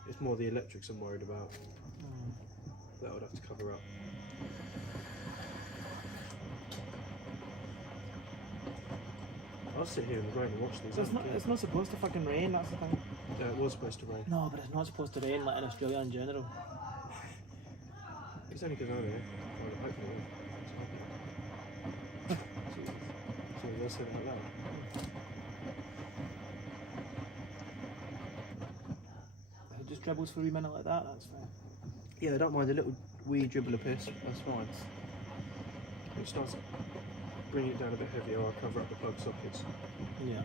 It's more the electrics I'm worried about. That I would have to cover up. I'll sit here in the rain and watch these. It's not supposed to fucking rain, that's the thing. Yeah, it was supposed to rain. No, but it's not supposed to rain like in Australia in general. It's only because I'm here. Well, hopefully it will. So they'll say it like that. If it just dribbles for a wee minute like that, that's fine. Yeah, I don't mind a little wee dribble of piss. That's fine. It starts bringing it down a bit heavier. I'll cover up the plug sockets. Yeah.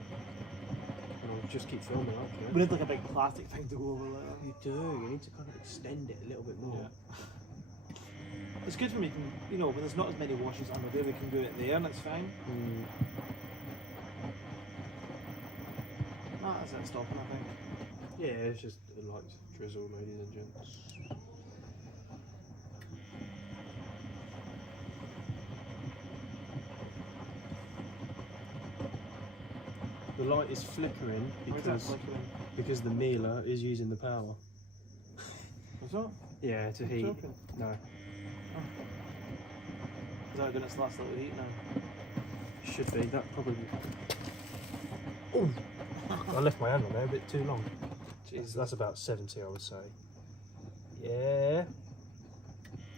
And I'll just keep filming. I don't care. We need like a big plastic thing to go over there. You do. You need to kind of extend it a little bit more. Yeah. It's good when we can, you know, when there's not as many washes on the day, we can do it there and it's fine. That's it stopping, I think. Yeah, it's just a light drizzle, ladies and gents. The light is flickering because the Miele is using the power. What's that? Yeah, to heat. Joking? No. Is that doing its last little heat now? Should be. That probably. Oh! I left my hand on there a bit too long. Jesus, that's about 70, I would say. Yeah.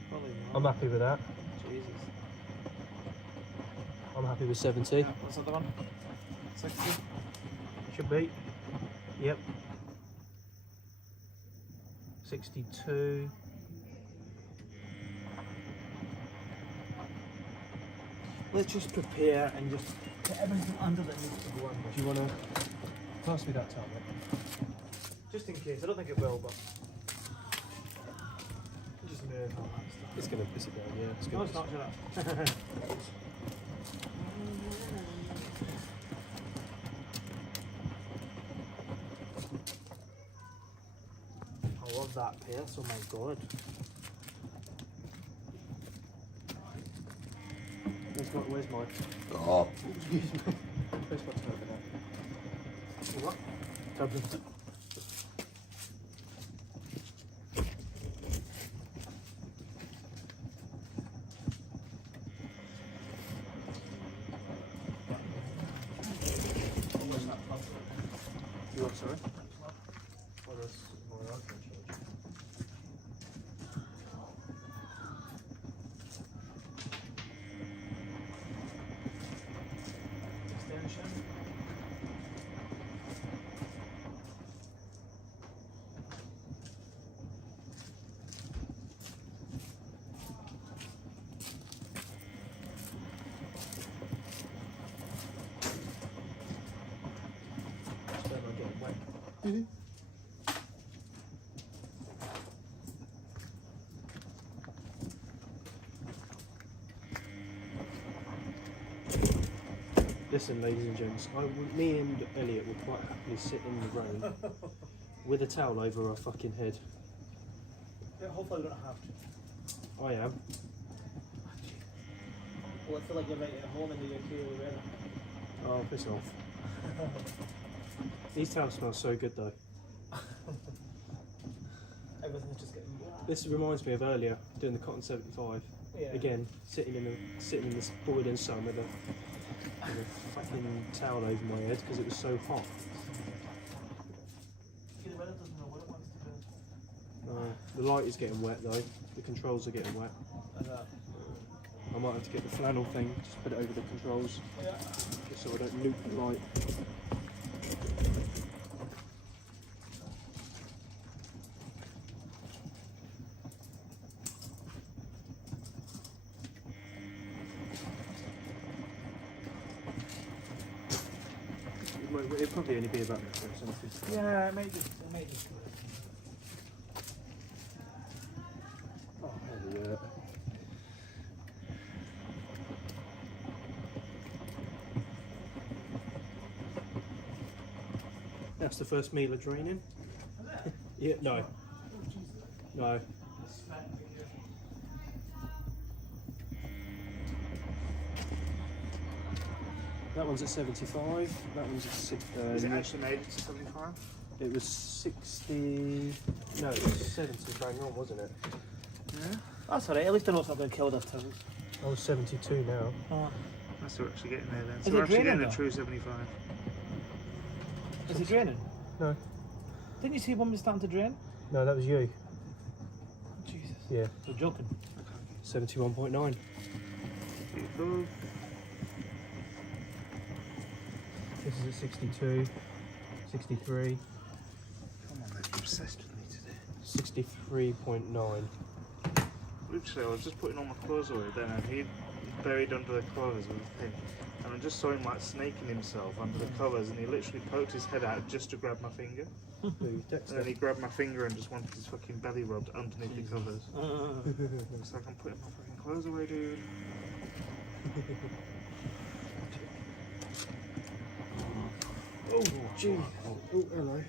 Probably not. I'm happy with that. Jesus. I'm happy with 70. Yeah, what's the other one? 60? Should be. Yep. 62. Let's just prepare and just put everything under that needs to go under. Do you want to pass me that towel? Just in case, I don't think it will, but just move all that stuff. It's going to piss it down, yeah. It's No, gonna it's not, shut up. I love that pierce, oh my god. Where's my... Oh. Excuse me. Where's my turbine? What? Turbine. You what, sorry? Oh, that's my iPhone charge. Extension. Better not get wet. Listen, ladies and gents, me and Elliot would quite happily sit in the rain with a towel over our fucking head. Yeah, hopefully we don't have to. I am. Well, I feel like you're right at home in the UK already. Oh, piss off. These towels smell so good though. Everything's just getting warm. This reminds me of earlier doing the Cotton 75. Yeah. Again, sitting in this boiling sun with a fucking towel over my head because it was so hot. The weather doesn't know what it wants to do. The light is getting wet though. The controls are getting wet. Like that. I might have to get the flannel thing, just put it over the controls, Yeah. just so I don't nuke the light. It'll probably only be about that. Yeah, it might just. Oh, hell yeah. That's the first Miele draining. Yeah, no. No. That one's at 75. That one's at 60. Is it actually made it to 75? It was 60. No, it was 70 bang on, wasn't it? Yeah. That's alright, at least I know it's not going to kill their toes. I was 72 now. Oh. That's what we're actually getting there then. Is So it we're actually draining getting a though? true 75. Is it draining? No. Didn't you see one was starting to drain? No, that was you. Jesus. Yeah. You're joking. 71.9. Beautiful. This is at 62. 63. Come on, they're obsessed with me today. 63.9. Literally, I was just putting all my clothes away then, and he buried under the covers with a thing. And I just saw him like snaking himself under the covers, and he literally poked his head out just to grab my finger. And then he grabbed my finger and just wanted his fucking belly rubbed underneath the covers. It's like, I'm putting my fucking clothes away, dude. Oh, gee. Oh, hello.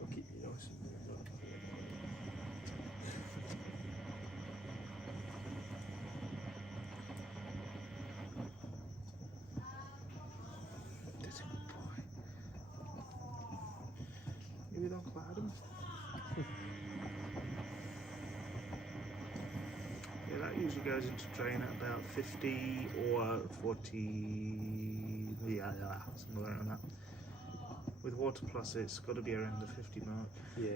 I'll keep you nice and That's a good boy. Maybe don't cloud him. Yeah, that usually goes into drain at about 50 or 40. Yeah, something like that. With water plus, it's got to be around the 50 mark. yeah.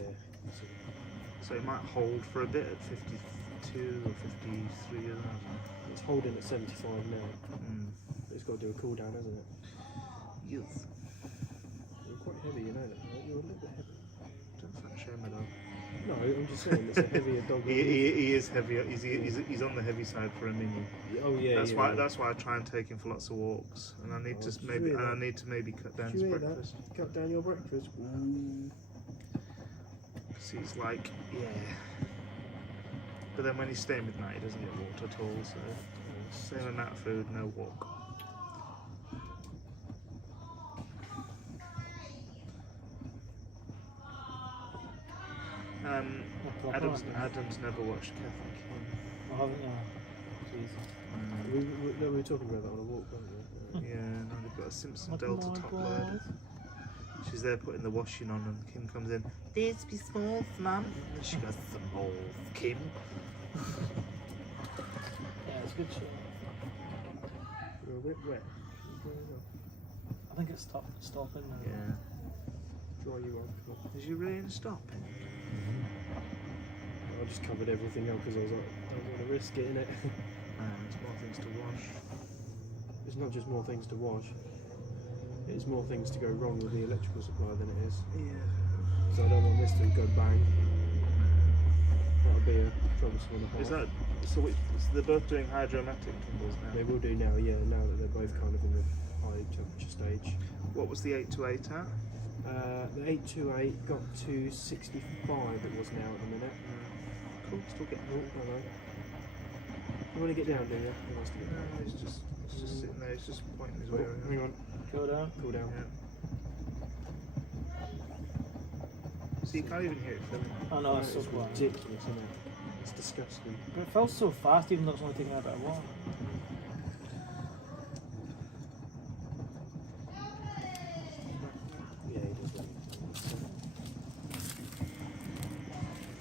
So it might hold for a bit at 52 or 53 or that. It's holding at 75 now. Mm. But it's got to do a cool down, hasn't it? Yes. You're quite heavy, you know that, right? You're a little bit heavy. Don't fucking shame me though. No, I'm just saying it's a heavier dog. than you. He is heavier. He's on the heavy side for a mini. Oh yeah. That's yeah, why yeah. that's why I try and take him for lots of walks, and I need Oh, to did you maybe hear and I that? need to maybe cut down Did his you hear that? breakfast. Cut down your breakfast. Ooh. 'Cause he's like, yeah. But then when he's staying with night, he doesn't get walked at all. So same amount of food, no walk. Adam's never watched Catholic. I haven't, Jesus. We were talking about that on a walk, weren't we? Yeah, no, they've got a Simpson Oh Delta my top God. load. She's there putting the washing on, and Kim comes in. This be small, Mum. And she goes, small, Kim. Yeah, it's good shit. You're a bit wet. I think it's stopping now. Yeah. Dry you up. Is you ready to stop? I just covered everything up because I was like, don't want to risk it, innit? There's more things to wash. It's not just more things to wash. It's more things to go wrong with the electrical supply than it is. Yeah. So I don't want this to go bang. That would be a troublesome and a half. Is that so? They're both doing hydromatic gimbals now. They will do now, yeah, now that they're both kind of in the high temperature stage. What was the 828 at? The 828 got to 65 it was now at the minute. Cool, still getting Oh, hello. You want to get down, do you? He wants to get down. He's just sitting there. He's just pointing his way Oh, around. hang on. Go down. Cool down. Yeah. So you can't even hear it filling. Oh no, it's so It's quiet. ridiculous, isn't it? It's disgusting. But it felt so fast, even though it's only taking a bit of water. Yeah, he does that.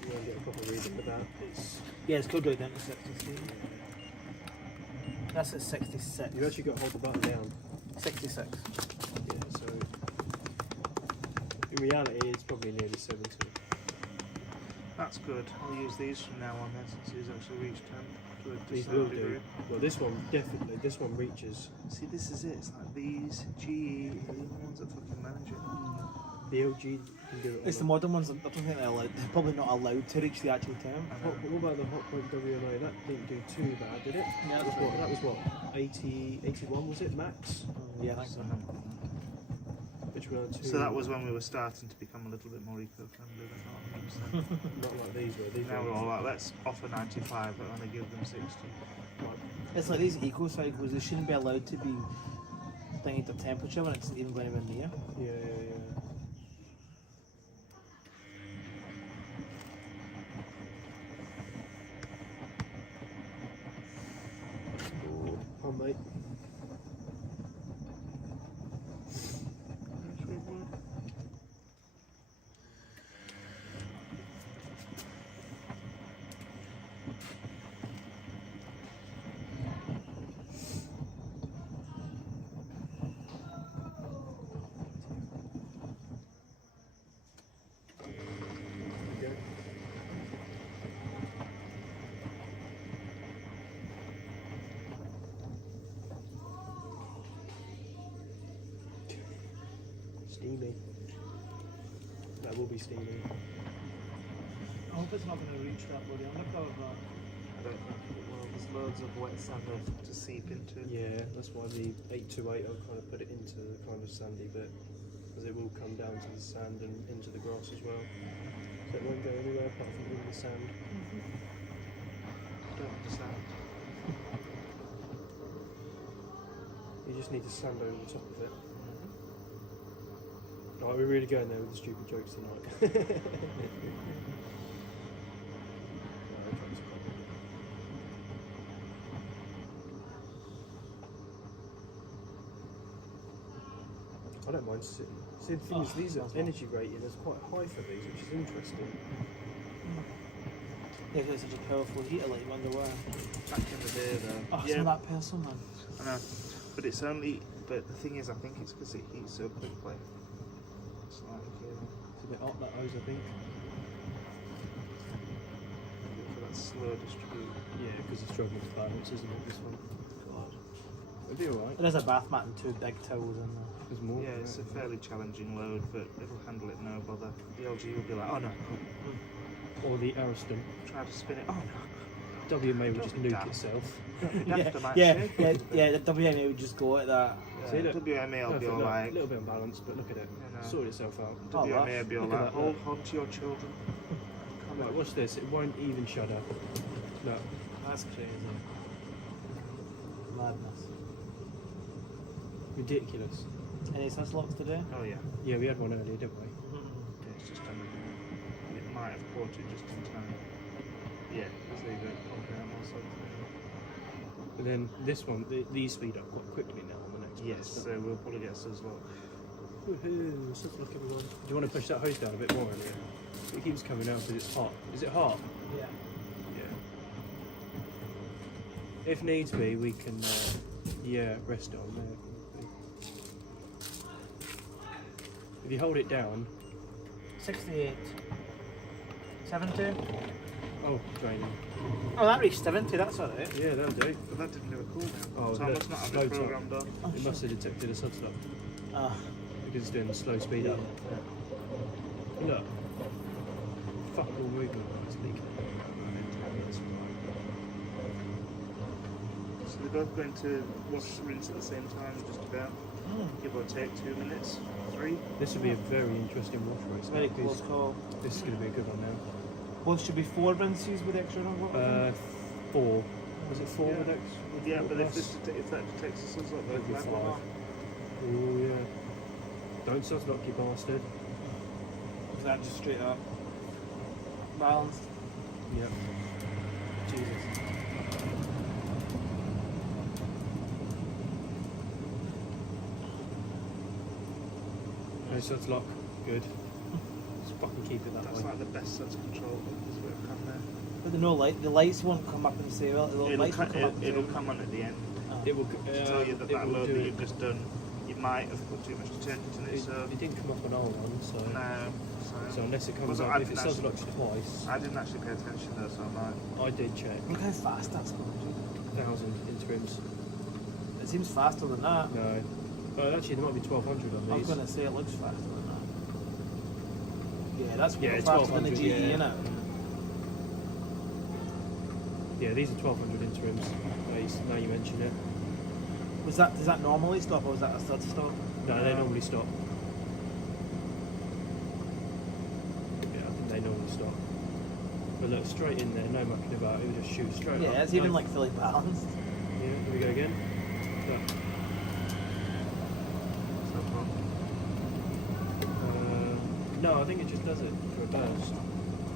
You want to get a proper reading of that? It's, Yeah, it's could go down to 63. That's at 66. you've actually got to hold the button down. 66. Yeah, so in reality it's probably nearly 70. That's good. I'll use these from now on then, since he's actually reached temp to a These certain will degree. do. Well, this one definitely, this one reaches. See, this is it. It's like these, GE, the ones that fucking manage it. The LG can do it. It's the modern ones. I don't think they're allowed. They're probably not allowed to reach the actual temp. What about the Hot Point WMA? That didn't do too bad, did it? Yeah, That was what? 80, 81 was it max? Yeah, I think so. Which were two. So that was when we were starting to become a little bit more eco-friendly than 100%. Not like these were. These Now were we're all like, let's offer 95 but only give them 60. like, It's like these eco cycles. They shouldn't be allowed to be thinking the temperature when it's even going anywhere near. yeah. Oh mate. Steamy. That will be steamy. I hope it's not going to reach that bloody undercover. I don't think it will. There's loads of wet sand left to seep into. Yeah, that's why the 828 I'll kind of put it into the kind of sandy bit, because it will come down to the sand and into the grass as well. So it won't go anywhere apart from in the sand. I don't understand. You just need to sand over the top of it. Right, we're really going there with the stupid jokes tonight. I don't mind sitting. See, the thing is, these are energy rating is quite high for these, which is interesting. They've got such a powerful heater like you wonder why. Back in the day though. Oh, some of that person, man. I know. But it's only, but the thing is, I think it's because it heats so quickly. It's like, It's a bit hot, that hose, I think. for that slow distribute. Yeah, because it's struggling to balance, isn't it, this one? God. It'll be alright. There is a bath mat and two big towels in there. There's more. Yeah, it's a fairly challenging load, but it'll handle it no bother. The LG will be like, oh no, Or the Ariston. try to spin it, oh no. WMA will just nuke Daft. itself. Yeah, the WMA would just go at that. See, look. WMA will be Perfect, look, alright. a little bit unbalanced, but look at it. You know. Sort itself out. Oh, WMA will be look at alright. that, Hold on to your children. Right, watch this. It won't even shudder. Look. That's crazy. Madness. Ridiculous. Any such locks today? Oh yeah. Yeah, we had one earlier, didn't we? Yeah, it's just it might have caught it just in time. Yeah, because they go program or something. But then this one, these speed up quite quickly now on the next one. Yes, so we'll probably get Sizzlock. Woohoo! Such luck, everyone. Do you want to push that hose down a bit more in here? It keeps coming out because it's hot. Is it hot? Yeah. Yeah. If needs be, we can, yeah, rest it on there. If you hold it down, 68. 70. oh, draining. Oh, that reached 70, that's alright. Yeah, that'll do. But that didn't have a cooldown. Oh, so I look, must not have slow it time. programmed on. Oh, It must have detected a subslot Ah, because it's doing the slow speed up. Look, fuck all movement. It's leaking. So they're both going to wash rinse at the same time, just about. Give or take 2 minutes, 3. This will be a very interesting wash race. very now, close 'cause call. This is going to be a good one now. Well, should be 4 rinses with extra on what was it? 4. Was it 4 Yeah. with X? Yeah, but if, plus? if that detects a Sizzlock, they'll It'll be flag 5. one off. Oh yeah. Don't sublock, you bastard. Is that just straight up balanced? Yep. Jesus. No sublock. Good. Just fucking keep it that That's way. like the best sense control is we've had there. But the lights won't come up and say, well, the lights will come up and say, It'll come on at the end. It will To tell you that it that will load do that it. you've just done, you might have put too much detergent in it, so It didn't come up on our one, so no. so unless it comes Wasn't- up, I if it didn't actually- sublocks twice, I didn't actually pay attention though, so I'm like, I did check. look how fast that's going. 1,000 interims. It seems faster than that. No. Oh, actually, there might be 1,200 on I was these. going to say it looks faster than that. Yeah, that's Yeah, faster than the 1200, GE, yeah. innit? Yeah, these are 1200 interims. Now you mention it. Does that normally stop, or was that a stud stop? No, they normally stop. Yeah, I think they normally stop. But look, straight in there, no mucking about. It would just shoot straight up. Yeah, it's even like fully balanced. Yeah, here we go again. Look. So far. No, I think it just does it for a burst.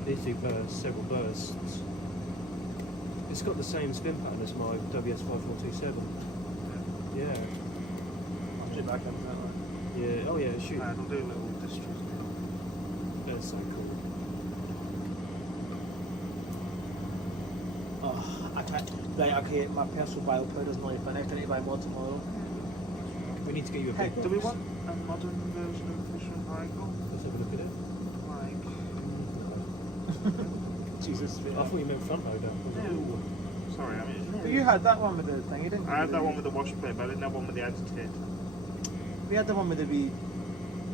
These do bursts, several bursts. It's got the same spin pattern as my W427. Yeah. I'll shoot back up that way. Yeah. Oh yeah, shoot. It'll do little distros now. That's so cool. Oh, I can't. Right, okay, my personal biopower doesn't really finish. I need to buy more tomorrow. We need to get you a Hey, big Do we box. want a modern version of Fisher and Paykel? Let's have a look at it. Like, Jesus. I thought you meant front loader. no. Sorry, I mean. But you had that one with the thing, you didn't? I had that one with the wash plate, but I didn't have one with the agitator. We had the one with the wee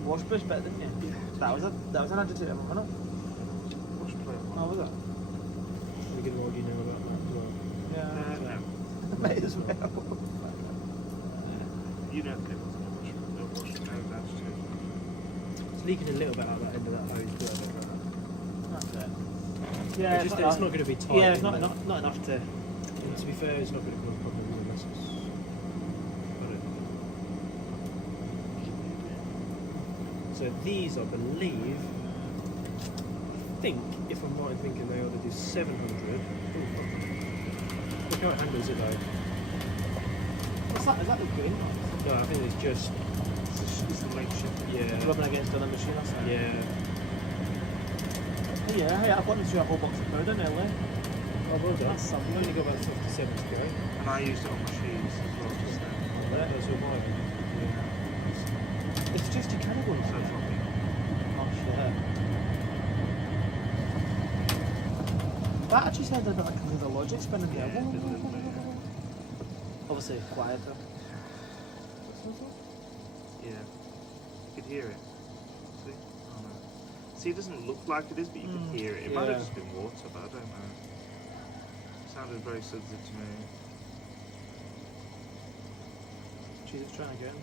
wash brush bit, didn't you? Yeah. That was an agitator one, wasn't it? Wash plate Oh, one. was it? We're going to argue now about that as well. Yeah. No. Might as well. You don't get the wash plate agitator. It's leaking a little bit out that end of that hose, but I don't know. That's it. It's, Yeah, just, it's not going to be tight. Yeah, it's in not there. enough to. And to be fair, it's not going to cause problems unless it's. I don't know. So these, I believe, I think, if I'm right in thinking, they ought to do 700. Ooh, look how it handles it though. What's that? Is that the green one? No, I think it's just. It's the late shift. Yeah. Rubbing against another machine or something? Yeah. Hey, yeah, I've gotten through a whole box of powder nearly. Oh, well done. That's something. I've only got about 57 to go. And I used it on my shoes as well just then. That's all mine. It's just your cannibal. So floppy. Oh shit. That actually sounded a bit like the logic spinning Yeah, there. it did a little bit, yeah. Obviously quieter. Yeah. You could hear it. See? Oh no. See, it doesn't look like it is, but you can hear it. It might yeah. have just been water, but I don't know. It sounded very sensitive to me. Jeez, it's trying again.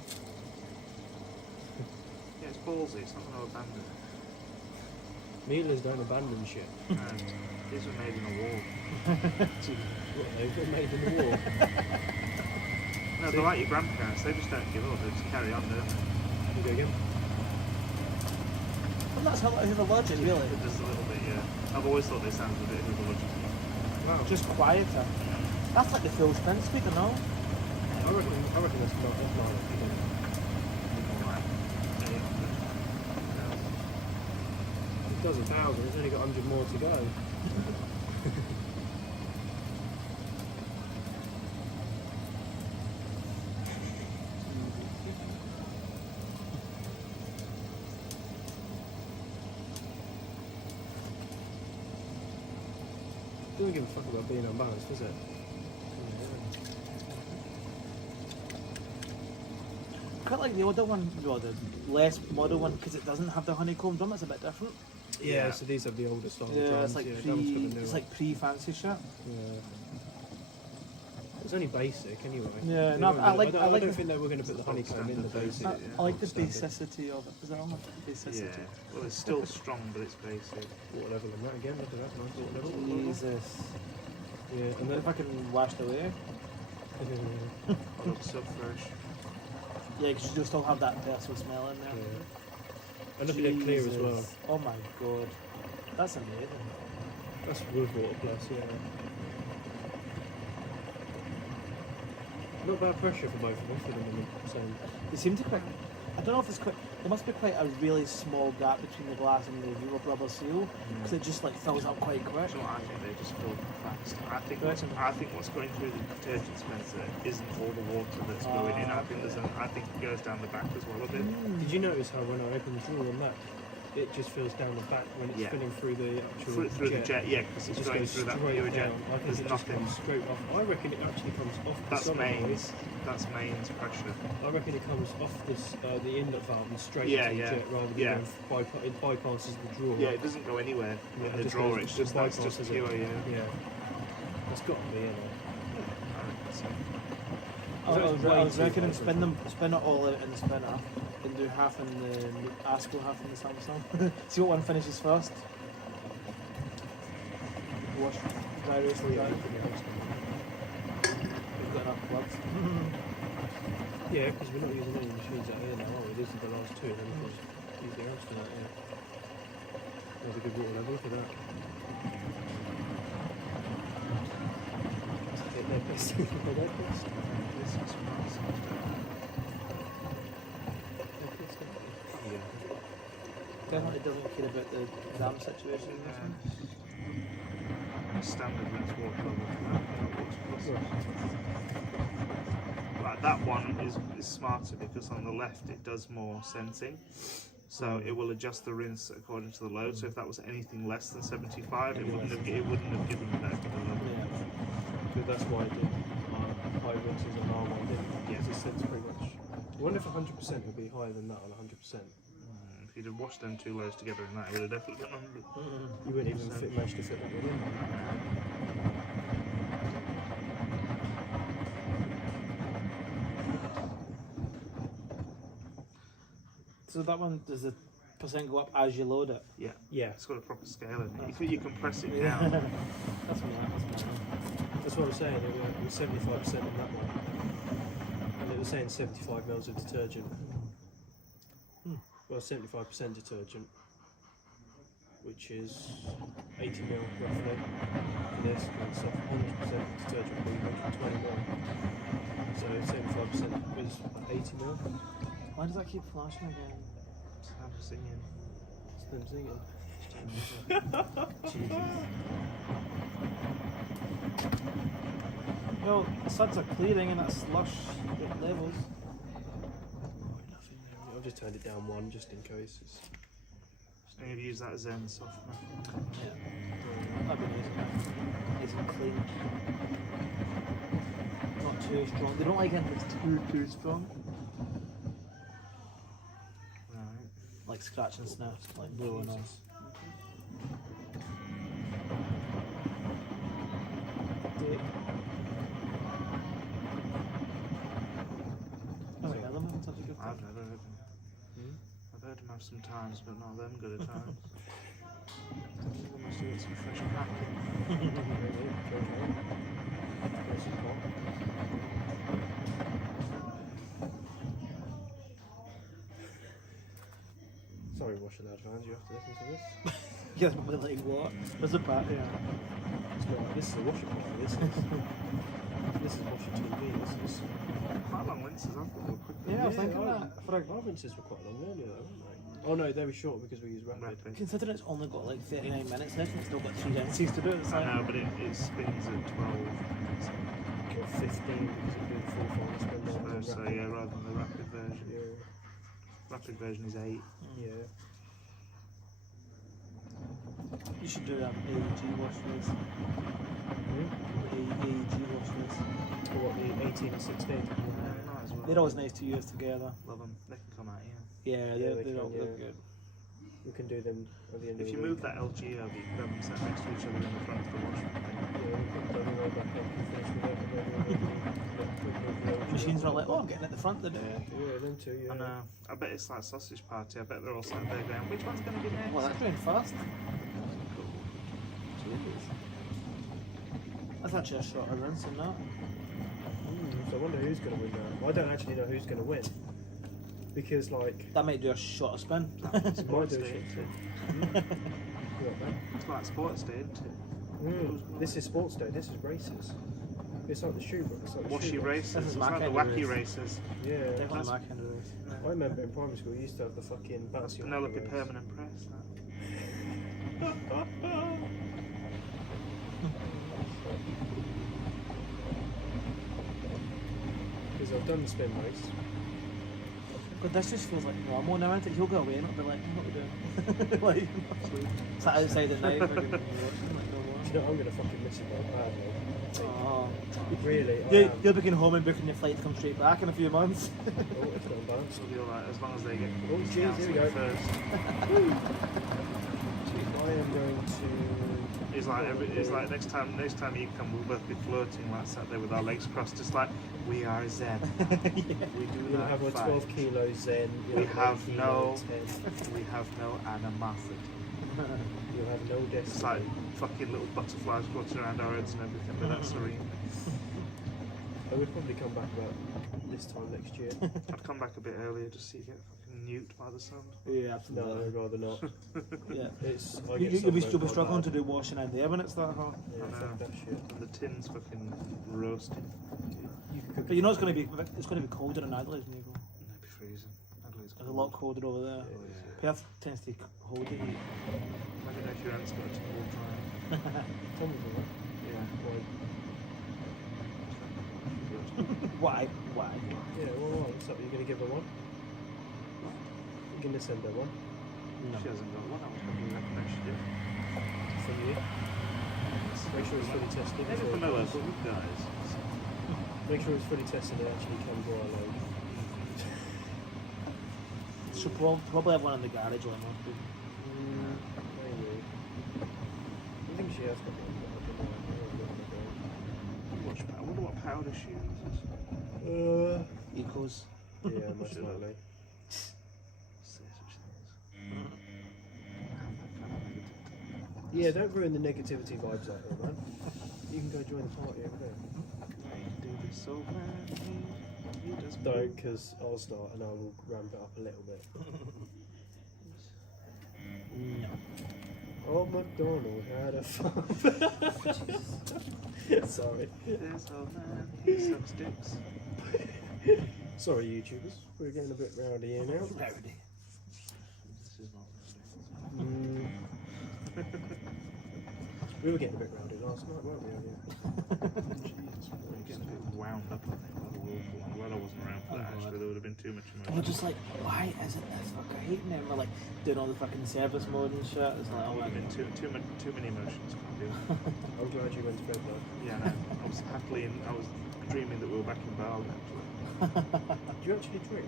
Yeah, it's ballsy. It's not going to abandon it. Miele's don't abandon shit. No. These were made in a war. What, they've been made in the war. No, they're like your grandparents. They just don't give up. They just carry on, don't they? You go again. Well, that's how the logic, really. Just a little bit, yeah. I've always thought they sounded a bit hydrological. Wow. Just quieter. That's like the Phil Spence speaker, no? I reckon that's not offline. It does 1,000, it's only got 100 more to go. Doesn't give a fuck about being unbalanced, does it? Quite like the older one, or the less model one, because it doesn't have the honeycomb drum. It's a bit different. Yeah, so these are the older style Yeah, drums. it's like that one's got the newer. it's like pre-fancy shit. Yeah. It's only basic anyway. Yeah, They no, don't I like- really- I like don't the- think they were going to put the honeycomb in the basic. I like the Standard. basicity of it. Is that almost basicity? Yeah. Well, it's still strong, but it's basic. Water level on that again, look at that, nice water level. Jesus. Yeah, and And then if I can wash it away. It looks so fresh. Yeah, because you'll still have that personal smell in there. yeah. And look at it clear as well. Jesus. Oh my god. That's amazing. That's wood water plus, yeah. Not bad pressure for both of them for the moment. So They seem to quite. I don't know if it's quite. There must be quite a really small gap between the glass and the rubber seal, because it just like fills up quite quick. So I think they just fill fast. I think what's going through the detergent dispenser isn't all the water that's going in. I think it goes down the back as well a bit. did you notice how when I opened the drawer on that, it just feels down the back when it's Yeah. spinning through the actual through the jet, yeah, because It it's just going goes through that straight pure jet. down. I think There's it just nothing. comes straight off. I reckon it actually comes off the That's solenoid. mains. That's mains pressure. I reckon it comes off this the inlet valve and straight Yeah, into yeah, the jet rather than yeah. it bypasses the drawer. Yeah, it doesn't go anywhere Yeah, in the just drawer. goes- It's just that's just bypasses it. pure, yeah. Yeah. That's got to be in it. I was reckoning spin it all out in the spinner, and do half in the ASCO, half in the Samsung. See what one finishes first. Wash, dry, roast, dry. We've got enough plugs. Yeah, because we're not using any machines out here now, are we? These are the last two, then we'll just use the Amstel out here. There's a good water level, look at that. Get their best. Their best. This is massive. Yeah. Definitely doesn't care about the dam situation in this one. Standard rinse water level for that. Right, that one is smarter because on the left it does more sensing. So it will adjust the rinse according to the load. So if that was anything less than 75, it wouldn't have given me that good level. Yeah. So that's why I did high rinses on R1, didn't it? Yeah. Because it sends pretty much. I wonder if 100% would be higher than that on 100%. If you'd have washed them two loads together in that, it would have definitely been 100. You wouldn't even manage to fit that one in. So that one, does the percent go up as you load it? Yeah, Yeah. it's got a proper scale in it. You can press it Yeah. down. That's mad. That's what I'm saying. It was 75% on that one. And it was saying 75 mils of detergent. Well, 75% detergent, which is 80 mil roughly for this. And so 100% detergent would be 120 mil. So 75% was 80 mil. Why does that keep flashing again? I'm singing. It's them singing. Jesus. Well, the suds are clearing and that slush it levels. I've just turned it down one just in case. And you've used that Zen softener. Yeah. That'd be nice and clean. Not too strong. They don't like it if it's too strong. Right. Like scratch and snap, like blue and us. Oh wait, them haven't such a good I've never heard them. I've heard them have some times, but not them good at times. They must have got some fresh packing. Sorry, Washer Lad fans, you have to listen to this. Yeah, but like what? There's a bat, yeah. It's not like this is a washer party, this is washer TV, this is... Quite long rinses, I thought they were quick. Yeah, I was thinking that. For a, Our rinses were quite long earlier though, weren't they? Oh no, they were short because we used rapid. Rapid. considering it's only got like 39 minutes left and it's still got 3 dances to do, it's I like... know, but it spins at 12. Or 15 because it did full final spin rather than So rapid. yeah, rather than the rapid version. Yeah. Rapid version is 8. Yeah. You should do that AEG wash race. AEG wash race. Or what, the 18 and 16? Might as well. They're always nice to use together. Love them. They can come out, yeah. Yeah, Yeah, they they don't can, look yeah. good. We can do them at the end of If the you week. move that LG over, you can have them sat next to each other in the front of the washroom. Yeah, we put the other way back up and finish with it, and then we'll move the LG Machines are over. like, oh, I'm getting at the front today. Yeah, them too, yeah. I know. I bet it's like sausage party. I bet they're all sat there going, which one's going to be next? Well, that's going fast. That's actually a shorter rinse than that. So I wonder who's going to win that. I don't actually know who's going to win. Because, like, That might do a shorter spin. it might Sports do a day, shit isn't too. it? What, man? It's like sports day, isn't it? This is sports day, this is races. It's like the shoe it's like the Washy shoe races. This is It's like the Mac wacky race. races. Yeah. Definitely my kind of race. I remember in primary school we used to have the fucking That's bouncy Penelope race. Permanent Press. That. Because I've done the spin race. But this just feels like normal now, isn't it? He'll go away and it'll be like, what are we doing? Like, sat outside at night, fucking watching, like, no more. Do you know, I'm going to fucking miss it that badly. Oh. Really, You'll be going home and booking your flight to come straight back in a few months. Oh, it's not bad. So you're like, as long as they get Oh, jeez, here we go. first. I am going to... It's like next time you come, we'll both be floating like sat there with our legs crossed, just like we are Zen. Yeah. We do You'll not have a fight. 12 kilo Zen. We you'll have a no- kilo 10. We have no animosity. You'll have no It's like destiny. fucking little butterflies floating around our heads and everything, but that's serene. I would probably come back about this time next year. I'd come back a bit earlier just so you get fucking nuked by the sun. Yeah, No, absolutely. I'd rather not. Yeah. It's, I You'll get be sunburned still be quite struggling bad. to do washing in there when it's that hot. Yeah, I know. fuck that shit. And the tin's fucking roasting. You could cook But you know it's going to be colder in Adelaide when you go. It'd be freezing. Adelaide's It's a lot colder over there. Oh, yeah. Perth tends to hold it. I don't know if your aunt's got a tumble dryer. Tell me about Yeah. Why? Why? Yeah, well, what's up? Are you going to give her one? You're going to send her one? No. She hasn't got one. I was probably recommend she did. From you? Make sure it's fully tested. Maybe before for it Noah, comes. but with guys. Make sure it's fully tested and it actually comes while I load. She'll probably have one in the garage or not. Maybe. I think she has got one, but I don't know. I wonder what powder she uses. Ecos. Yeah, most Should likely. Say such things. Yeah, don't ruin the negativity vibes out here, man. You can go join the party over there. Do this so bad. You just Don't, because I'll start and I will ramp it up a little bit. No. Old MacDonald had a farm. Sorry. This old man, he sucks dicks. Sorry, YouTubers. We're getting a bit rowdy here now. Rowdy. This is not We were getting a bit rowdy last night, weren't we? Jesus, we're getting a bit wound up, I think, by the Whirlpool. I'm glad I wasn't around for that, Oh, God. actually. There would have been too much We're emotion. just like, why isn't this fucker hating it? We're like doing all the fucking service mode and shit. It's like, There oh would my have been god. too many emotions. Can't do it. I'm glad you went to bed though. Yeah, no, I was I was dreaming that we were back in Bali, actually. Do you actually drink?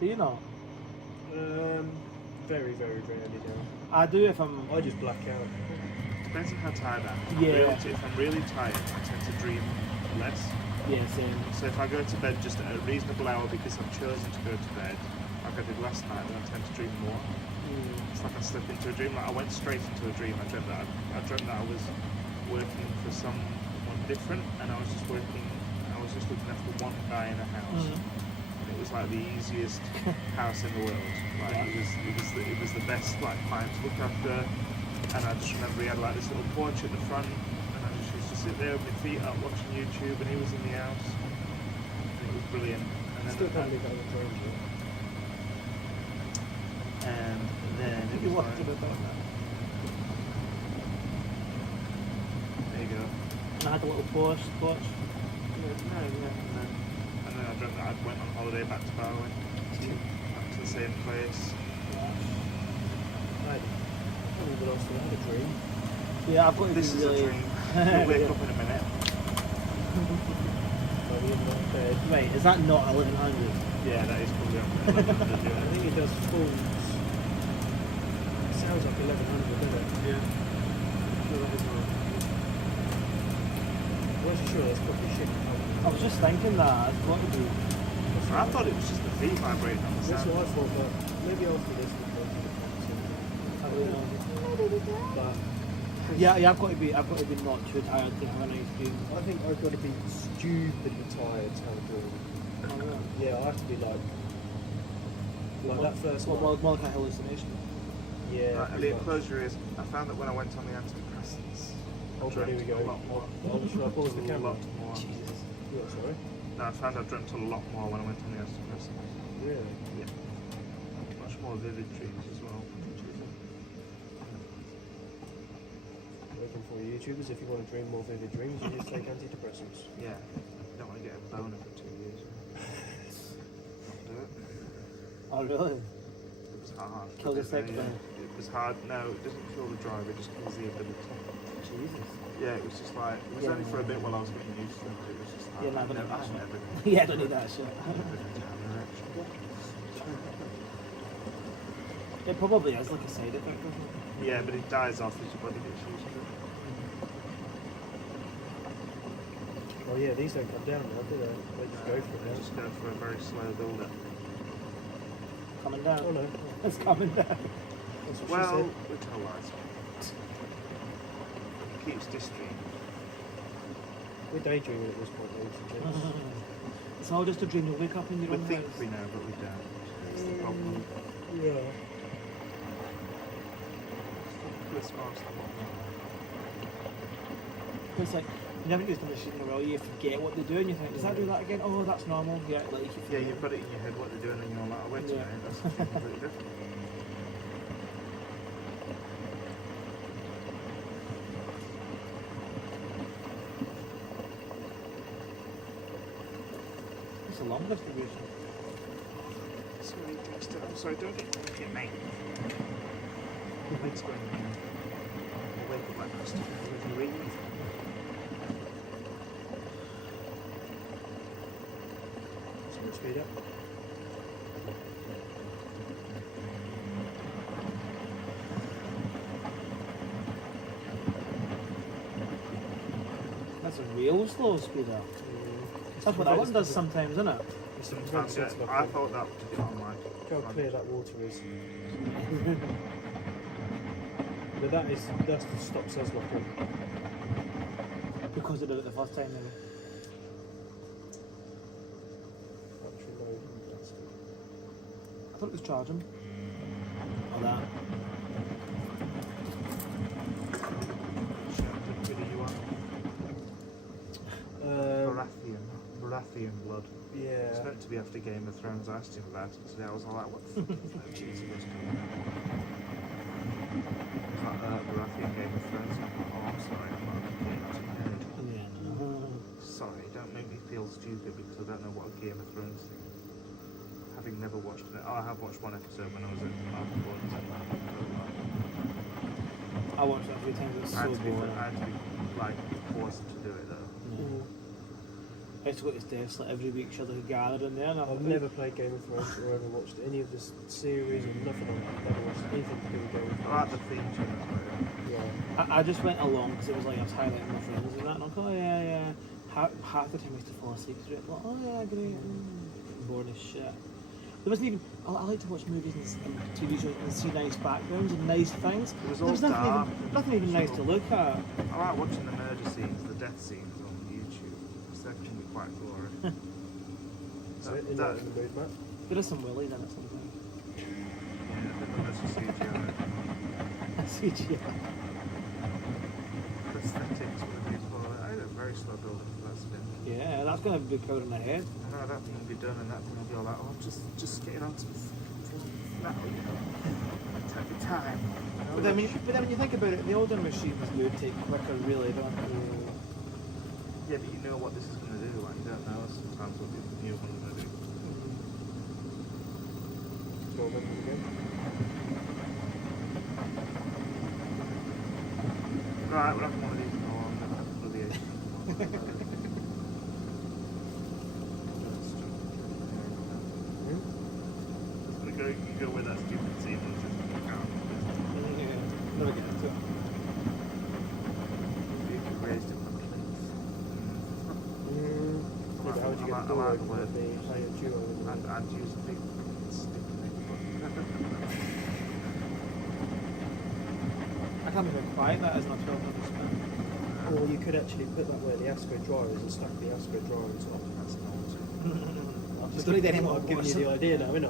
Do you know? Very, very rarely now. I do if I'm. I just black out. Depends on how tired I am. Yeah. If I'm really tired, I tend to dream less. Yeah, same. So if I go to bed just at a reasonable hour because I've chosen to go to bed, like I did last night, then I tend to dream more. It's like I slip into a dream. Like I went straight into a dream. I dreamt that I was working for someone different, and I was just looking after one guy in a house. And it was like the easiest house in the world. Like it was the best like client to look after. And I just remember he had like this little porch at the front, and I just used to sit there with my feet up watching YouTube, and he was in the house. And it was brilliant. And Still can't then, believe that was dreams yet. and then it You was walked like, a bit about that. there you go. And I had a little porch. And then I dreamt that I went on holiday back to Bali, back to the same place. I don't know what else I had a dream. Yeah, I've got to This be is a really. dream. You'll wake up in a minute. By the end of that bed. Right, is that not 1100? Yeah, that is probably on I 1100. think it does falls. It sounds like 1100, doesn't it? Yeah. Sure, that is right. I'm not sure, that's probably shit. I was just thinking that. It's got to be. I thought it was just the feet vibrating on the That's sound. what I thought, but maybe after this we'll go to the I don't know. concert. But Yeah, I've got to be not too tired to have a nice dream. I think I've got to be stupidly tired to have a dream. Yeah, I have to be like that first Well, one. more like a hallucination. Yeah. Right, Elliot, close your ears. I found that when I went on the antidepressants, I Oh, here we dreamt go. a lot more. Should I pause the A camera? lot more. Jesus. Yeah, sorry. No, I found I dreamt a lot more when I went on the antidepressants. Really? Yeah. Much more vivid dreams as well. Looking for YouTubers, if you want to dream more vivid dreams, you just take antidepressants. Yeah. You don't want to get a boner for 2 years. Don't do it. Oh really? It was hard. Kill the second. It was hard. No, it doesn't kill the driver. It just kills the ability. Jesus. Yeah, it was just like it was only for a bit while I was getting used to it. But it was just like Yeah, no, I don't never, need I that. never. Yeah, I don't need that shit. It probably is like a side effect, doesn't it? Yeah, but it dies off as your body gets used to it. Oh yeah, these don't come down now, do they? They just go for They it. just go for a very slow build-up. Coming down. Oh no. It's coming down. That's what Well, she we tell lies. It keeps distream. said. We're daydreaming at this point, ladies and gents. It's all just a dream. You'll wake up in your We own think house. we know, but we don't. It's the problem. Yeah. Let's ask the bottom. It's like you never used the machine in a while. You forget what they're doing. You think, does that do that again? Oh, that's normal. Yeah, like you Yeah, you've got it in your head what they're doing, and you're like, oh, wait a Yeah. minute, that's something completely different. It's a long distribution. Sorry, Dexter. I'm sorry, don't get okay, mate. It's going on. I'll wake up like Christopher with you reading. Let's speed up. That's a real slow speed up. That's what that one does sometimes, isn't it? Sometimes, yeah, I thought that did it on my Look how clear that water is. But that's what stops us looking. Because they did it the first time. Maybe. Battery low. That's good. I thought it was charging. Or that. Who do you want? Baratheon blood. It's Yeah. meant to be after Game of Thrones. I asked him about it today. I was like, what the fuck is that cheese supposed to be? It's like Baratheon Game of Thrones. I'm like, oh, I'm sorry, I'm not a Game of Thrones. Yeah. Sorry, don't make me feel stupid because I don't know what a Game of Thrones thing is. Having never watched it. Oh, I have watched one episode when I was at Martin and I watched that a few times. It's I so had to be boring. like forced to do it though. I used to go to his desk like every week, sure they gathered in there. And I've never played Game of Thrones or ever watched any of this series or nothing on that. Never watched anything to do with Game of I like Thrones. the theme tune as well. Yeah. I just went along because it was like I was highlighting my friends and that, and I'm like, oh yeah, yeah. Half the time I used to fall asleep to it. Like, oh yeah, great. Boring as shit. There wasn't even. I like to watch movies and TV shows and see nice backgrounds and nice things. It was There all was dark. nothing even nice to look at. I like watching the murder scenes, the death scenes on YouTube. Because that can be quite gory. So in the mood, Matt. There is some willies in it sometimes. Yeah, I think that's just CGI. CGI. Prosthetics would be for I had a very slow building for that spin. Yeah, that's going to be covered in my head. No, that thing will be done and that thing will be all like, oh, just getting on to this now, you know. Take your time. But then when you think about it, the older machines do take quicker, really, don't they? Yeah, but you know what this is going to do. Like, you don't know sometimes what the new one's going to do. Roll them again. Right, we'll have one of these more on the 8. You go with that stupid scene and just Yeah, never get into it. you could raise it from Yeah, but how would you get the door open with the higher duo? and use a big stick in I can't believe how quiet that is on a 1200 spin. Or you could actually put that where the Asco drawer is and stack the Asco drawer on top. That's not Just don't need any more I'm giving you the idea now, innit? Yeah,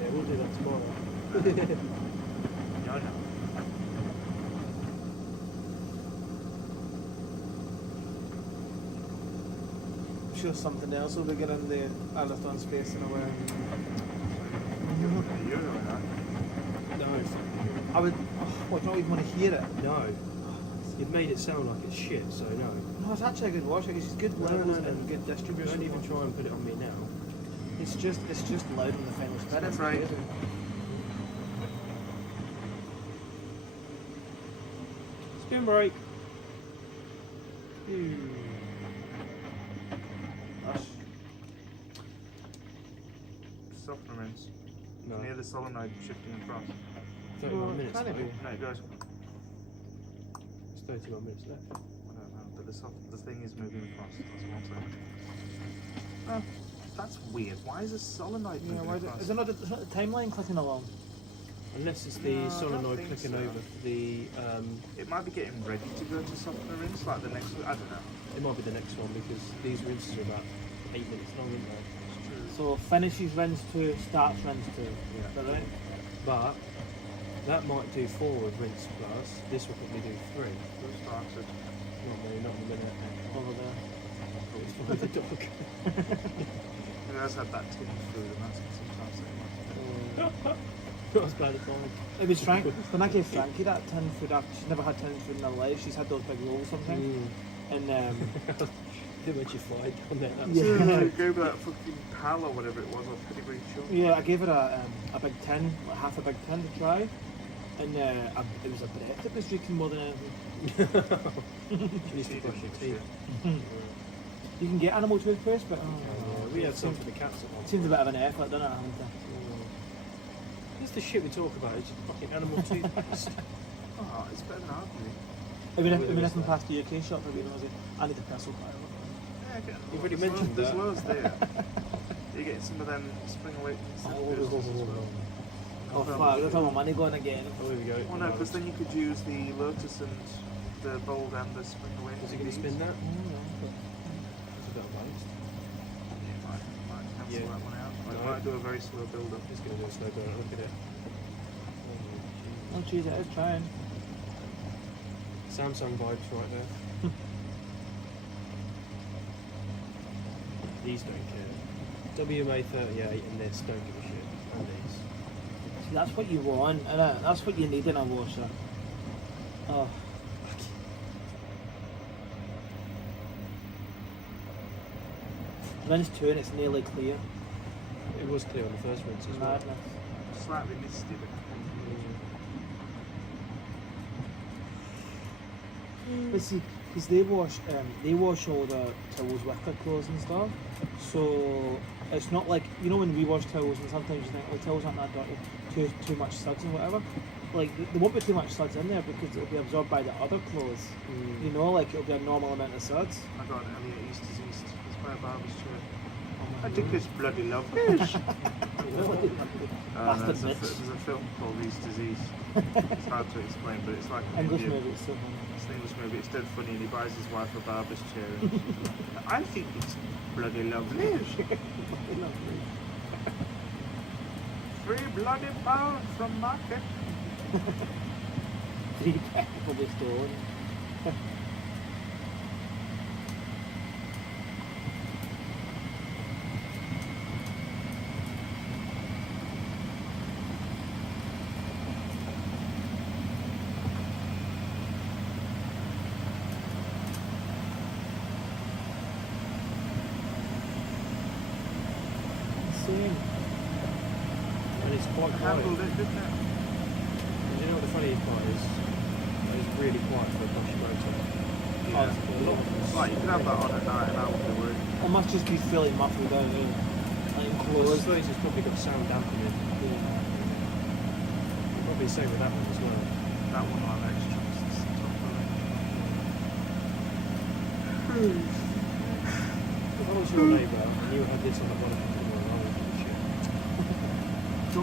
Yeah, we'll do that tomorrow. I know. I'm sure something else will be getting the Alderton space in a way. You know that. No. I would. Oh, I don't even want to hear it. No. You've made it sound like it's shit, so no. No, it's actually a good watch. It's good levels and good Don't distribution. even try and put it on me now. It's just loud on the final spin. That's right. Spin brake. Gosh. Softener rinse. No. Near the solenoid shifting across. 31 minutes. Can it though. be? No, it goes. It's 31 minutes left. I don't know, but the thing is moving across. That's what I'm saying. Oh, that's weird. Why is a solenoid Yeah, moving why across? is it not it's not the timeline clicking along? Unless it's the No, I don't solenoid think clicking so. over the. It might be getting ready to go to softener rinse, like the next. I don't know. It might be the next one because these rinses are about 8 minutes long, aren't they? It's true. So finishes rinse 2, starts rinse 2. Is Yeah. that right? But that might do forward rinse plus. This will probably do 3. Who started? Not really, not in a minute. Over there. Oh, it's probably the dog. Who has had that tin food, and that's sometimes so much. Not as bad as mine. It was Frank. When I gave Frankie that tin food, she's never had tin food in her life. She's had those big rolls sometimes. And Too much you fried on there. That's Yeah. You gave her that fucking pal or whatever it was, or pedigree chunk. yeah, I gave her a big tin, like half a big tin to try. And it was a breath that was drinking more than anything. She needs to brush your teeth. You can get animal toothpaste, but We had some for the cats at one it seems a bit of an effort, doesn't it? having to- This is the shit we talk about. It's fucking animal toothpaste. Oh, it's better than ours, really. Even if I'm past the UK shop for being nosy, I need a pencil file. Yeah, get You've already mentioned there's that. loads there. You're getting some of them spring awakening as well. Oh fuck, that's all my money going again. Oh, here we go. Well, no, because then you could use the Lotus and the Bold and the spring awakening. Is it going to spin that? Oh, It's a bit of waste. Might cancel Yeah. that one out. It No. might do a very slow build up. It's going to do a slow burn. Look at it. Oh jeez, it is trying. Samsung vibes right there. These don't care. WMA38 and this don't give a shit. And these. See, that's what you want, innit? That's what you need in a washer. Oh. Rinse 2 and it's nearly clear. It was clear on the first rinse as well. Madness. Slightly misty, but But see, because they wash all the towels with their clothes and stuff. So it's not like, you know, when we wash towels and sometimes you think, oh, towels aren't that dirty, too much suds and whatever. Like there won't be too much suds in there because it'll be absorbed by the other clothes. You know, like it'll be a normal amount of suds. I got an Elliot East is East. It's by a barber's chair. Oh I think it's bloody lovely. Bastard bitch. There's a film called East is East. It's hard to explain, but it's like an English Indian- movie, it's so funny. It's an English movie. It's dead funny, and he buys his wife a barber's chair. And she's like, I think it's bloody lovely. Free bloody pound from market. 3 people be stolen. Insane. And it's quite quiet. Handled it, didn't it? And you know what the funny part is? It's really quiet for a Bosch motor. Yeah. A lot of them Like, you could have that on at night and I would be worried. It must just be fairly muffled down here. Like Well, I enclosed. suppose it's probably got sound dampening. Probably the same with that one as well. That one on extra. It's top of it. If I was your neighbour and you had this on the bottom of the door, I would give a shit.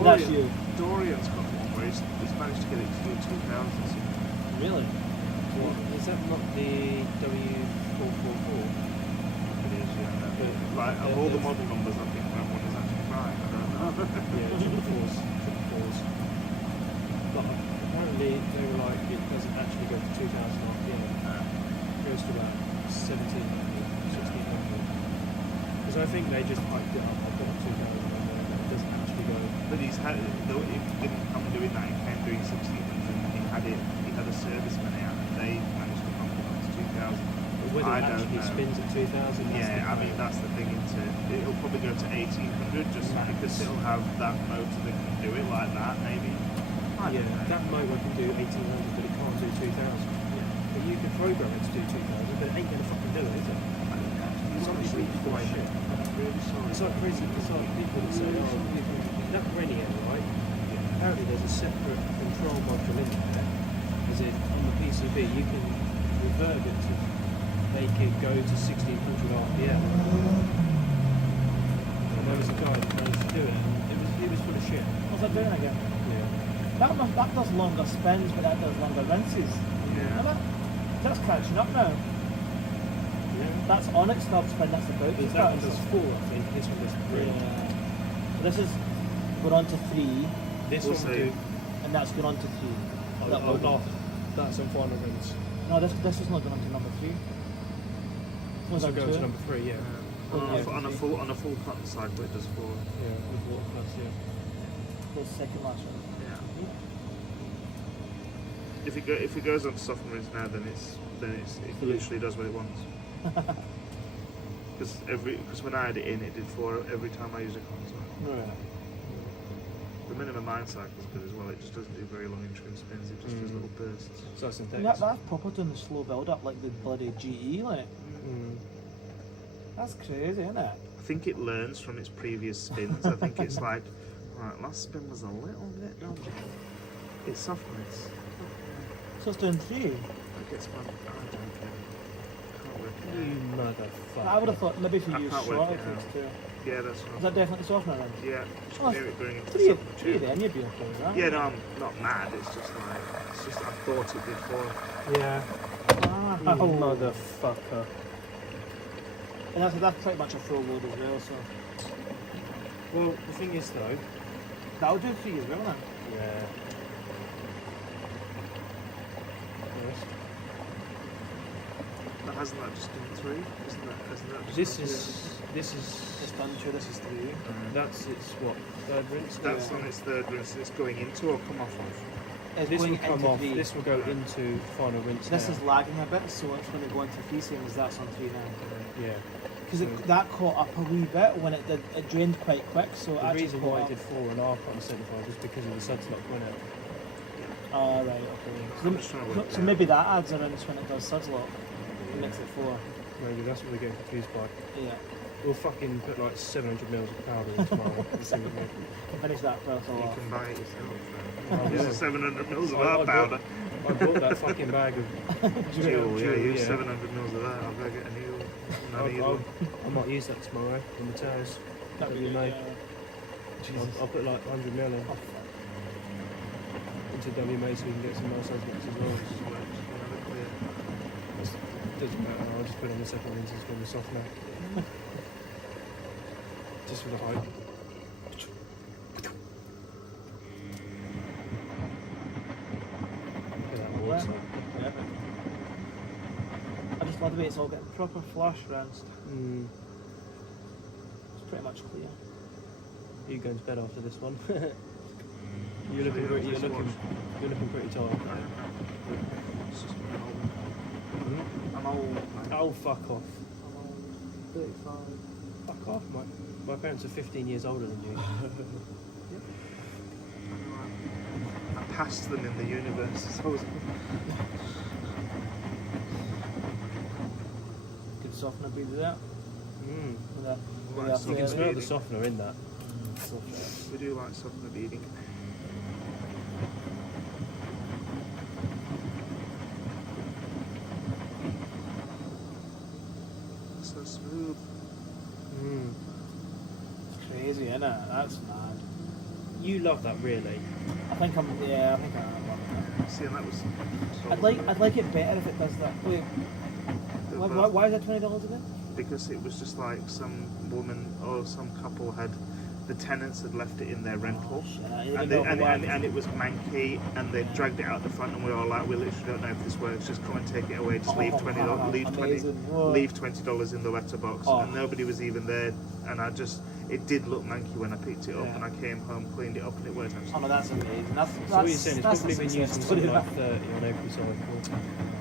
That's you. Dorian's got one where he's managed to get it to do 2000s. Really? Is that not the W444? It is, yeah. Like, of all the model numbers, I think that one is actually right. I don't know. Yeah, triple fours. But apparently they were like, it doesn't actually go to 2000 RPM. It goes to about 1600. Because I think they just hyped it up. I've got 2000 on there, but it doesn't actually go. But he's had it, though it didn't come doing that, he came doing 1600 and he had a serviceman out and they managed to pump it up to 2000. But whether I it don't actually know. spins at 2000. Yeah, I mean that's the thing. It'll probably go to 1800 just because it'll have that motor that can do it like that, maybe. I Yeah, don't know. that motor can do 1800, but it can't do 2000. But you can program it to do 2000, but it ain't gonna fucking do it, is it? It's obviously bullshit. I'm really sorry. It's like crazy. It's like people that say, "Oh, that Renier, right? Apparently, there's a separate control module in there. As in, on the PCB, you can reverb it to make it go to 1600 RPM. And there was a guy that managed to do it, and it was full of shit. What's that doing again? Yeah. That does longer spins, but that does longer rinses. Yeah. That's catching up now. Yeah. That's on its stop spin, that's the boat. Because that one does 4, I think. This one does 3. So this is going on to 3, This Also- one will do. and that's going on to 3. That Oh, one. no, that's on final rinse. No, this is not going on to number 3. This will go to number 3, yeah. On a full cotton cycle, it does 4. Yeah, with water plus, yeah. The second last one. Yeah. If it goes on to soft rinse now, then it literally does what it wants. Because when I had it in, it did 4 every time I used a cotton cycle. Right. The minimum 9 cycle is good as well. It just doesn't do very long interim spins. It just does little bursts. So that's synthetic. That's proper doing the slow build up like the bloody GE, like. That's crazy, isn't it? I think it learns from its previous spins. I think it's like, right, last spin was a little bit dodgy. It's soft rinse. So it's doing 3. It gets fun. I don't care. Can't work it You out. motherfucker. I would have thought maybe if you I use can't work short, it it takes out. 2. Yeah, that's Is right. that definitely softener then? Yeah, just Oh, hear it going into 3 the then you'd be okay with that. Yeah, no, I'm not mad. It's just I thought it before. Yeah. Ah, You motherfucker. And that's pretty much a full load as well, so Well, the thing is though. that'll do 3 as well then. Yeah. Yes. But hasn't that just done 3? Hasn't that just This done is It's done 2, this is 3. that's its what, third rinse? That's on its third rinse. It's going into or come off of. It's This going will come into off. 3. This will go into final rinse. This now. is lagging a bit, so it's going to go into 3 same as that's on 3 now. Yeah. Because that caught up a wee bit when it drained quite quick, so The actually reason why caught it did 4.5 on the 75 was because of the suds lock, wasn't it? Oh, right, okay. I'm just trying to work So it out. maybe that adds a rinse when it does suds lock. It makes it 4. Maybe that's what we're getting confused by. Yeah. We'll fucking put like 700 mils of powder in tomorrow. and see what we get. Can finish that first You off. can buy it yourself. Oh, This yeah. is 700 mils of I our bought- powder. I bought that fucking bag of Jewel, yeah, use yeah. 700 mils of that. I'll go get a new one. I need I'll, one. I might use that tomorrow on the tails. That'd be That'd be good, made. I'll put like 100 mil in Oh, fuck. into WMA so we can get some nice suds as well. Doesn't matter, I'll just put on the second rinses from the softener. Just for the height. Look at that water. Yeah. I just love the way it's all getting proper flush rinsed. Mm. It's pretty much clear. You going to bed after this one? You're looking pretty tired. It's just I'm old. Oh, fuck off. 35. Fuck off. My parents are 15 years older than you. I passed them in the universe. So I was Good softener be with that. Mm. With that. Right, With so You can Yeah, smell really. the softener in that. we do like softener beading. So smooth. Mm. It's crazy, isn't it? That's mad. You love that, really. I think I am loving it. See, and that was. I'd like it better if it does that. Wait, why is that $20 again? Because it was just like some woman or some couple had the tenants had left it in their rental, Yeah, and it was manky, and they dragged it out the front, and we were all like, we literally don't know if this works. Just come and take it away. Just leave $20 in the letterbox, and nobody was even there. And it did look manky when I picked it up, and I came home, cleaned it up, and it worked absolutely. Oh no, that's amazing. That's what you're saying, it's probably been using something like 30 on every cycle.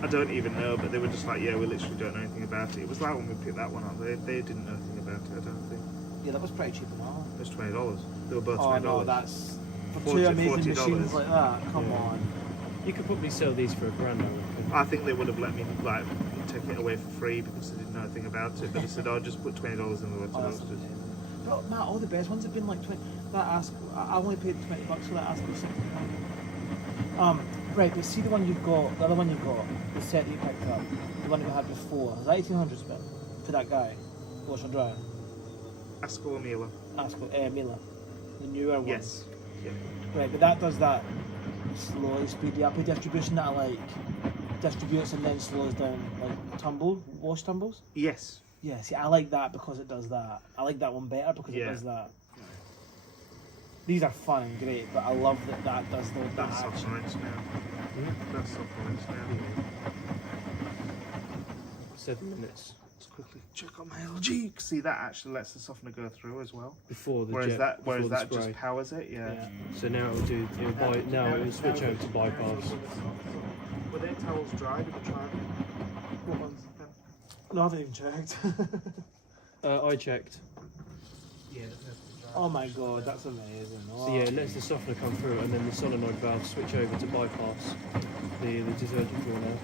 I don't even know, but they were just like, yeah, we literally don't know anything about it. It was like when we picked that one up, they didn't know anything about it, I don't think. Yeah, that was pretty cheap enough. It was $20. They were both $20. Oh no, that's for two amazing machines like that. Come on. You could probably sell these for $1,000, I reckon. I think they would have let me like take it away for free because they didn't know anything about it. But they said, "I'll just put $20 in the letterbox." But Matt, all the best ones have been like 20. I only paid $20 for that Asco 69. Right, but see the one you've got, the other one you've got, the set you picked up, the one you had before. Is that 1800 spin for that guy? Wash and dry. Asco or Miele? Asco, Miele, the newer one. Yes. Yeah. Right, but that does that slowly, speedy up distribution that I like. Distributes and then slows down, like wash tumbles. Yes. Yeah, see, I like that because it does that. I like that one better because it does that. These are fun and great, but I love that does that. That's soft orange now. That's soft orange now. 7 minutes. Let's quickly check on my LG. See, that actually lets the softener go through as well. Before the whereas jet, that just powers it. Yeah. So now it will switch over to bypass. Were their towels dry? Did we try them? What ones? No, I haven't even checked. I checked. Yeah. Oh my god, that's amazing. Oh. So yeah, it lets the softener come through, and then the solenoid valve switch over to bypass the detergent flow now.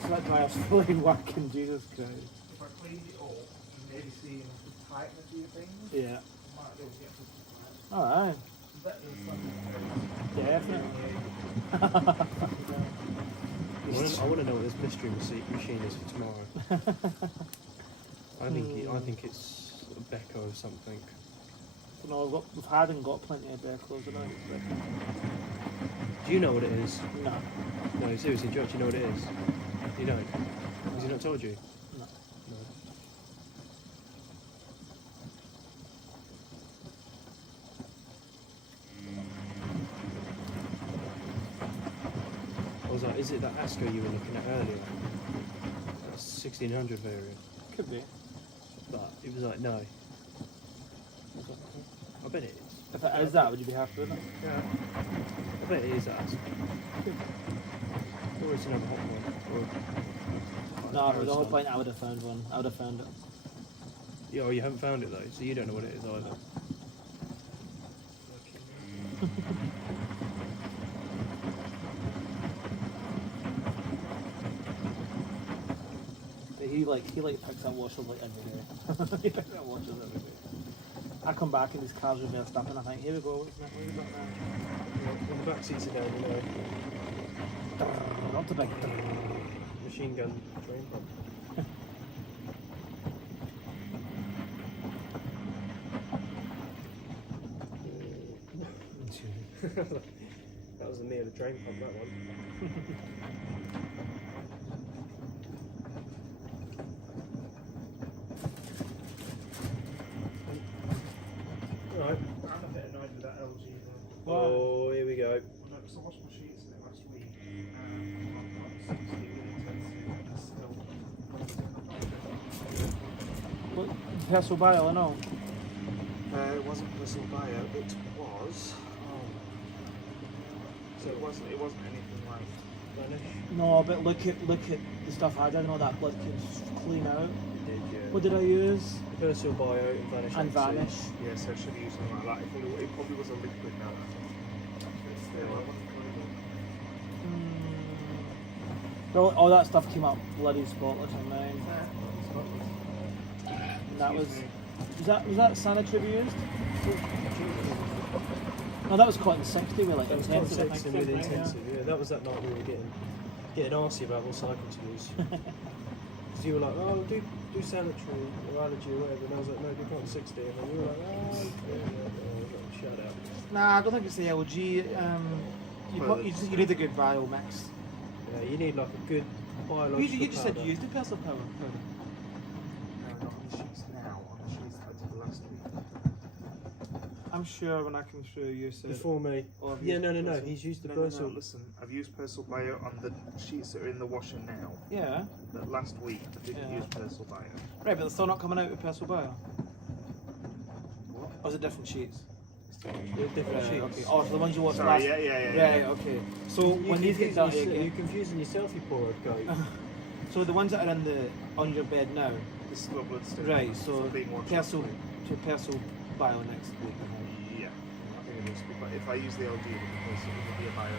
So that dryer's fully working, Jesus Christ. If I cleaned it all and maybe see enough to tighten a few things, yeah. I might be able to get something right. Alright. Definitely. I want to know what this mystery machine is for tomorrow. I think it's a Beko or something. No, we've had and got plenty of Bekos and Do you know what it is? No. No, seriously, do you actually know what it is? You don't? Has he not told you? No. I was like, is it that Asco you were looking at earlier? That's 1600 variant. Could be. But it was like, no. I bet it is. If it is that, would you be happy with it? Yeah. I bet it is that. Or it's another hot one. No, the whole point I would have found one. I would have found it. Yeah, well, you haven't found it though, so you don't know what it is either. He picks up washers like every day. He picks up washers every day. I come back and these cars are there stopping. I think, here we go. What's that? What have we got now? When the back seats are down, you know. Not the big. Machine gun drain pump. That was the Miele drain pump, that one. Alright. I'm a bit annoyed with that LG though. Oh, here we go. No, because I washed my sheets in it last week. I've got 60 minutes still. What? Personal bio, I know. It wasn't personal bio. It was. So it wasn't anything like Vanish. No, but look at the stuff I did. All that blood came clean out. You did, yeah. What did I use? Personal bio and vanish. And vanish. yeah, so I should have used something like that. It probably was a liquid now. But still, I wasn't Well, all that stuff came up bloody spotless on mine. And that was that sanitary we used? No, that was caught in 60 with like That was intensive. intensive with intensive, yeah. That was that night we were getting arsey about what cycle to use. Because you were like, oh, do sanitary or allergy or whatever, and I was like, no, do point 60, and then you were like, oh, yeah, shut up. Nah, I don't think it's the LG. You need a good bio mix. Yeah, you need like a good biological You just said powder. you used the personal power. No, not on the sheets now. On the sheets I did last week. I'm sure when I came through you said... Before me. Oh, I've Yeah, used no. Persil. He's used the No, Persil. listen, I've used Persil Bio on the sheets that are in the washer now. Yeah. But last week I didn't Yeah. use Persil Bio. Right, but they're still not coming out with Persil Bio. What? Or is it different sheets? They're different Right, sheets. okay. Oh, so the ones you watched Sorry, last... yeah. Right, okay. So when these get done, You're confusing yourself, you poor old goat. so the ones that are in the on your bed now, The slow blood stick. right? So Being more Persil to Persil Bio next week. Yeah. I think it needs to be, but if I use the LG, because it would be a Bio.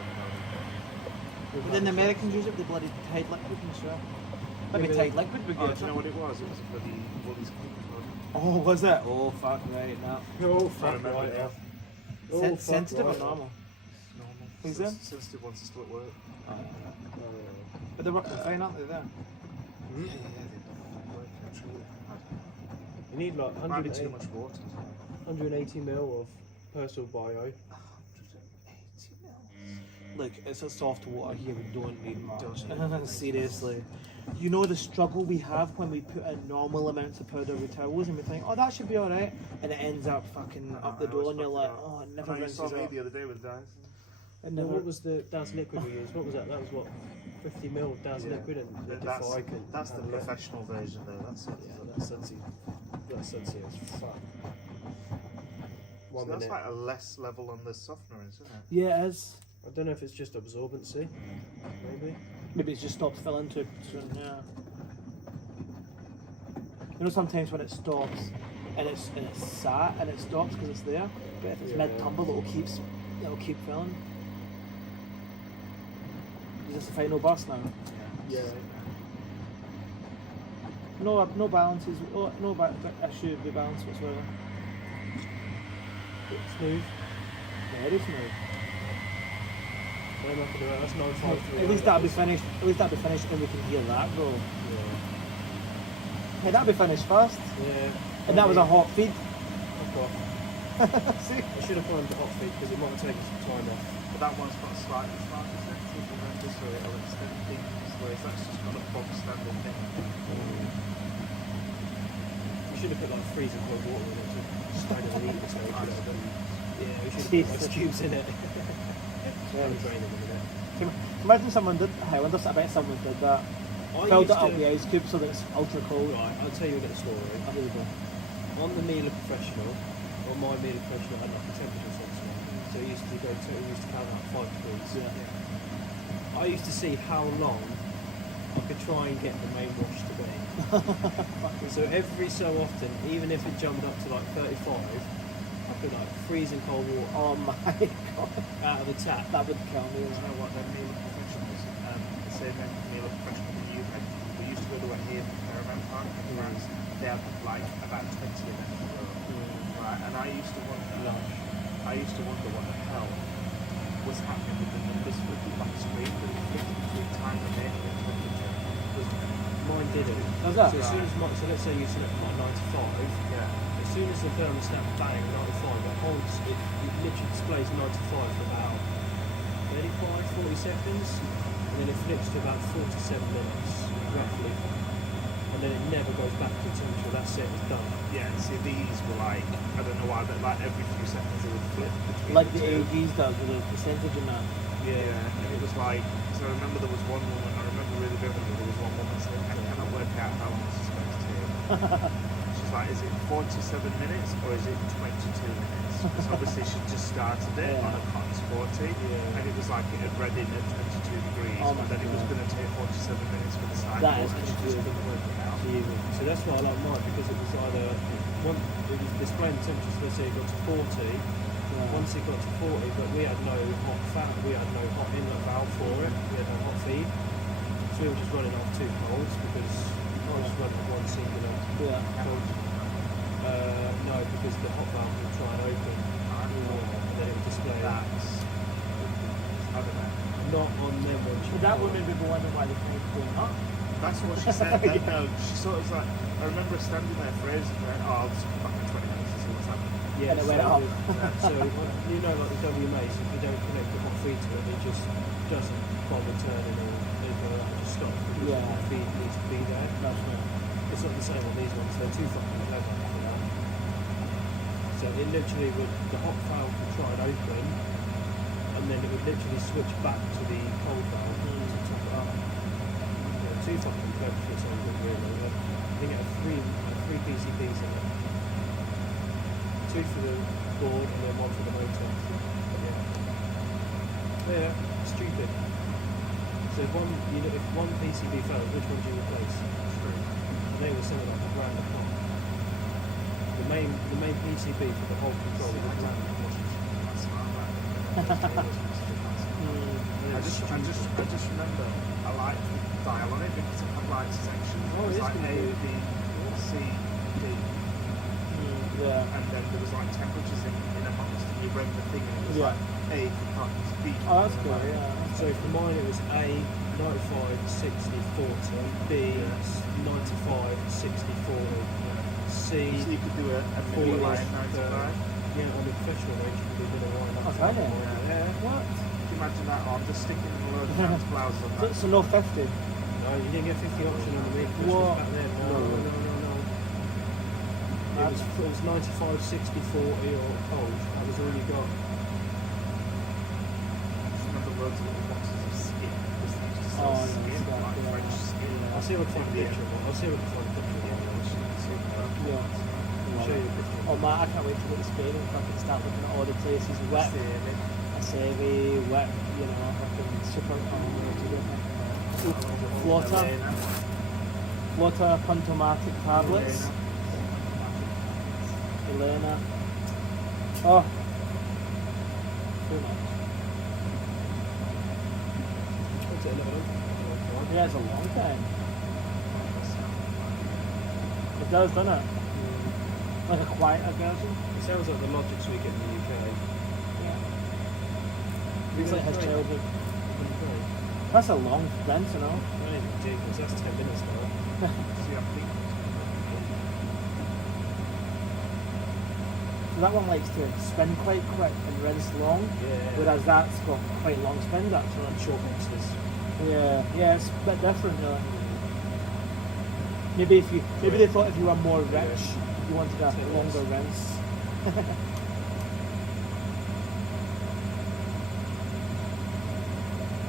But then the Americans use it with the bloody Tide liquid and stuff. Maybe but- Tide liquid would Oh, get do you know what it was? It was a bloody Woolies cleaning. Oh, was it? Oh, fuck, right, now. Oh, I fuck remember right. now. Oh, fuck Sensitive right. or normal? It's normal. Who's them? Sensitive ones are still at work. But they're working fine, aren't they, there? Yeah, they work actually. You need like Might be 180, too much water. 180 ml of Persil Bio. Look, it's a soft water here, we don't need much. Don't. Seriously. You know the struggle we have when we put in normal amounts of powder with towels and we think, oh, that should be alright, and it ends up fucking up the door and you're like, oh, it never You rinses saw me up. the other day with Dyson. It No, never... what was the Daz liquid we used? What was that? That was what? 50 ml of Daz Yeah. liquid and the That's, Defy can that's the handle it. professional version though. That's it. Yeah, that's sudsy. That's sudsy as fuck. So 1 that's minute. like a less level on the softener, isn't it? Yeah, it is. I don't know if it's just absorbency. Maybe. Maybe it's just stopped filling too soon, yeah. You know sometimes when it stops and it's sat and it stops because it's there, but if it's Yeah. mid-tumble it'll keep filling. Is this the final bus now? Yeah. No balances, no issue with the balance whatsoever. Smooth. Very smooth. Don't have to do it. That's 953. At least that'll be finished. At least that'll be finished and we can hear that go. Yeah. Hey, that'll be finished fast. Yeah. And that was a hot feed. Fuck off. See? I should have found the hot feed because it might have taken some time off. But that one's got a slightly smarter sensitive remember, so it'll extend things, whereas that's just got a bog standard thing. We should have put like freezing cold water in it to stay in the heat this way. Yeah, we should have put ice cubes in it. I'll drain them in a minute. Imagine someone did. I wonder about someone did that. Filled it up with ice cubes so that it's ultra cold. Right, I'll tell you a little story. Here we go. On the Miele Professional, on my Miele Professional had like a temperature sensor on. So it used to count out 5 degrees. Yeah. I used to see how long I could try and get the main wash to be. So every so often, even if it jumped up to like 35, I put like freezing cold water Oh my god. out of the tap. That would kill me. You know what, they're Miele Professionals, the same Miele Professional that you had. We used to go to one here in Caravan Park in France. They had like about 20 of them in a row. Right, and I used to wonder what the hell was happening with the numbers flipping back screen, but it flipped between time and date and temperature. Mine didn't. Does that? So as soon as so let's say you select like 95, Yeah. as soon as the thermostat bang 95, it holds it literally displays 95 for about 35, 40 seconds, and then it flips to about 47 minutes roughly, and then it never goes back to temperature. That's it, it's done. Yeah, see these were like, I don't know why, but like every few seconds they would flip between Like the the two. AGs does with the percentage and that. Yeah, and it was like, so I remember there was one woman, I remember really vividly, there was one woman saying, I cannot work out how long this is going to take. She's like, is it 47 minutes or is it 22 minutes? Because obviously she just started it Yeah. on a cotton sporty, Yeah. and it was like it had read in at 22 degrees, Oh my and then it was God. going to take 47 minutes for the cycle, That is and she just confusing. couldn't work it out. So that's why I like mine, because it was either it was displaying the temperature, so let's say it got to 40. Once it got to 40, but we had no hot hot inlet valve for it, we had no hot feed. So we were just running off 2 colds because I was just running one singular Yeah. cold. No, because the hot valve would try and open, and then it would display That's, I don't know. not on them when she But that would make people wonder why the price is going up. That's what she said. Then, no, she sort of was like, I remember standing there frozen going, oh, I'll just come back in 20 minutes and see what's happening. Yeah, And it went up. So you know, like the WMAs, if you don't connect the hot feed to it, it just doesn't bother turning or anything like that. It just stops because Yeah. the hot feed needs to be there. That's right. It's not the same on these ones. They're too fucking clever for that. So motor, it literally would, the hot valve would try and open, and then it would literally switch back to the cold valve to top it up. Yeah, too fucking clever for its own good, really. I think it had three PCBs in it. Two for the board and then one for the motor. Yeah, stupid. So if one PCB fails, which one do you replace? True. And they were something like a grand apart. The main PCB for the whole control was a grand. I just remember I liked the dial on it because it had like sections. Oh, it was it is like A, good. B, C, D. Yeah. And then there was like temperatures in amongst, and you read the thing and it was Yeah. like A for buttons, B for Oh, that's buttons. good. Yeah. So for mine it was A 95 60 40, B 95 60 40, C. So you could do a Forty full line was, 95. Yeah, on the professional range you could do a bit of line up. Oh, can you? Yeah. What? Can you imagine that? I'm just sticking a load of trans blouses on that. So no 50. No, you didn't get 50 option on the mid What? back then. No. It was 95 60 40 or cold. That was all you got. Just remember loads of little boxes of skin. Because they used to sell Oh, skin, yeah, stuff, like yeah. French skin. I'll see if I can find a picture of it. I'll see if I can find a picture of it. Yeah. I'll show you a picture. Oh man, I can't wait to go to Spain and fucking start looking at all the places wet. Asevi, wet, you know, fucking super Flota Pantomatic tablets. Elena. Oh. Too much. What's it, 11? Yeah, it's a long time. It does, doesn't it? Like a quieter version. It sounds like the Logics we get in the UK. Yeah. We Looks like it has train. childhood. Okay. That's a long fence, you know. That ain't ridiculous. That's 10 minutes now. See, I think So that one likes to spin quite quick and rinse long, Yeah. whereas that's got quite long spins actually. Like short boxes. Yeah, it's a bit different really. Maybe they thought if you were more rich, you wanted a longer rinse.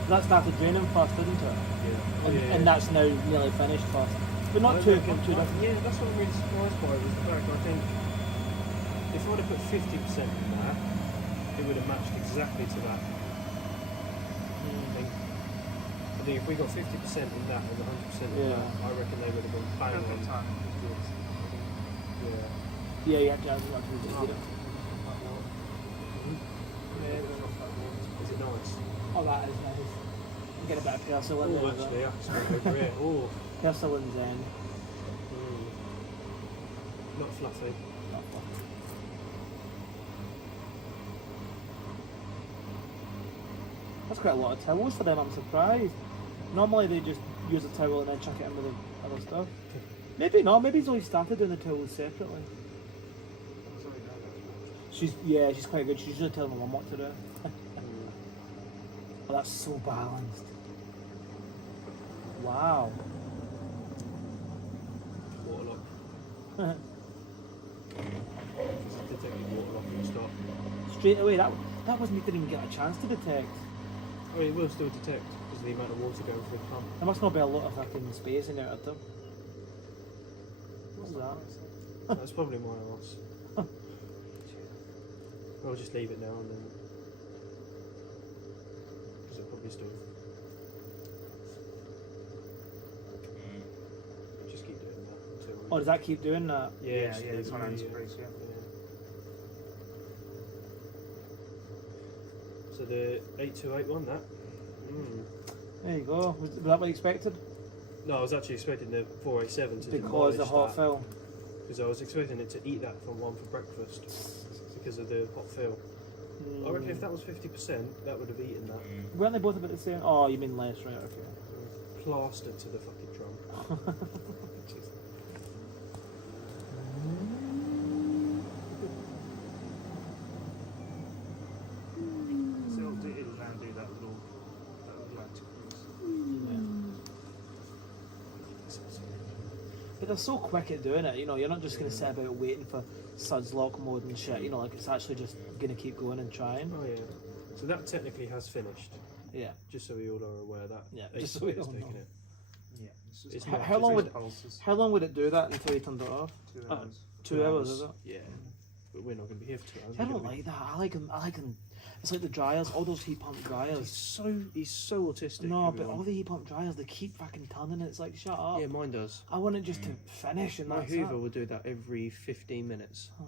That started draining fast, didn't it? Yeah. And that's now nearly finished fast. But not too different. Yeah, that's what I'm really surprised by was the fact I think if I'd have put 50% in that, it would have matched exactly to that. I think if we got 50% in that and 100% in Yeah. that, I reckon they would have been bang perfect on. time. Yeah. Yeah, you have to have to do it. Is it nice? Oh, that is nice. Get a bit of Persil in Oh, there. actually, I can smell over here. Oh. Persil and Zen. Not fluffy. That's quite a lot of towels for them, I'm surprised. Normally they just use a towel and then chuck it in with the other stuff. Maybe not, maybe he's only started doing the towels separately. She's quite good. She's usually telling my mum what to do. Oh, that's so balanced. Wow. Water lock. Just detected water lock and stop. Straight away, that wasn't didn't even get a chance to detect. Oh, it will still detect because of the amount of water going through the pump. There must not be a lot of fucking spacing out of them. What's that? That's probably my arse. I'll just leave it now and then. Because it'll probably still. Just keep doing that until. Oh, does that keep doing that? Yeah, just yeah, leave it's it on there, end yeah. sprays, yeah. So the 8281 that. There you go. Was that what you expected? No, I was actually expecting the 487 to Because the hot fill. Because I was expecting it to eat that from one for breakfast because of the hot fill. I reckon if that was 50%, that would have eaten that. Weren't they both about the same? Oh, you mean less, right? Okay. Plastered to the fucking drum. So it'll now do that little light cruise. But they're so quick at doing it, you know, you're not just going to sit about waiting for suds lock mode and shit, you know, like it's actually just going to keep going and trying. Oh yeah. So that technically has finished. Yeah. Just so we all are aware that. Yeah, Ace just so we Play has all taken know. it. Yeah. It's just It's How, not how just long ace would pulses. how long would it do that until you turned it off? 2 Oh, hours. 2 hours, is it? Yeah. But we're not going to be here for 2 hours. I don't like that. I like them. It's like the dryers, all those heat pump dryers. He's so autistic. No, but everyone. all the heat pump dryers, they keep fucking turning. It's like, shut up. Yeah, mine does. I want it just to finish and My that's Hoover it. will do that every 15 minutes. Oh.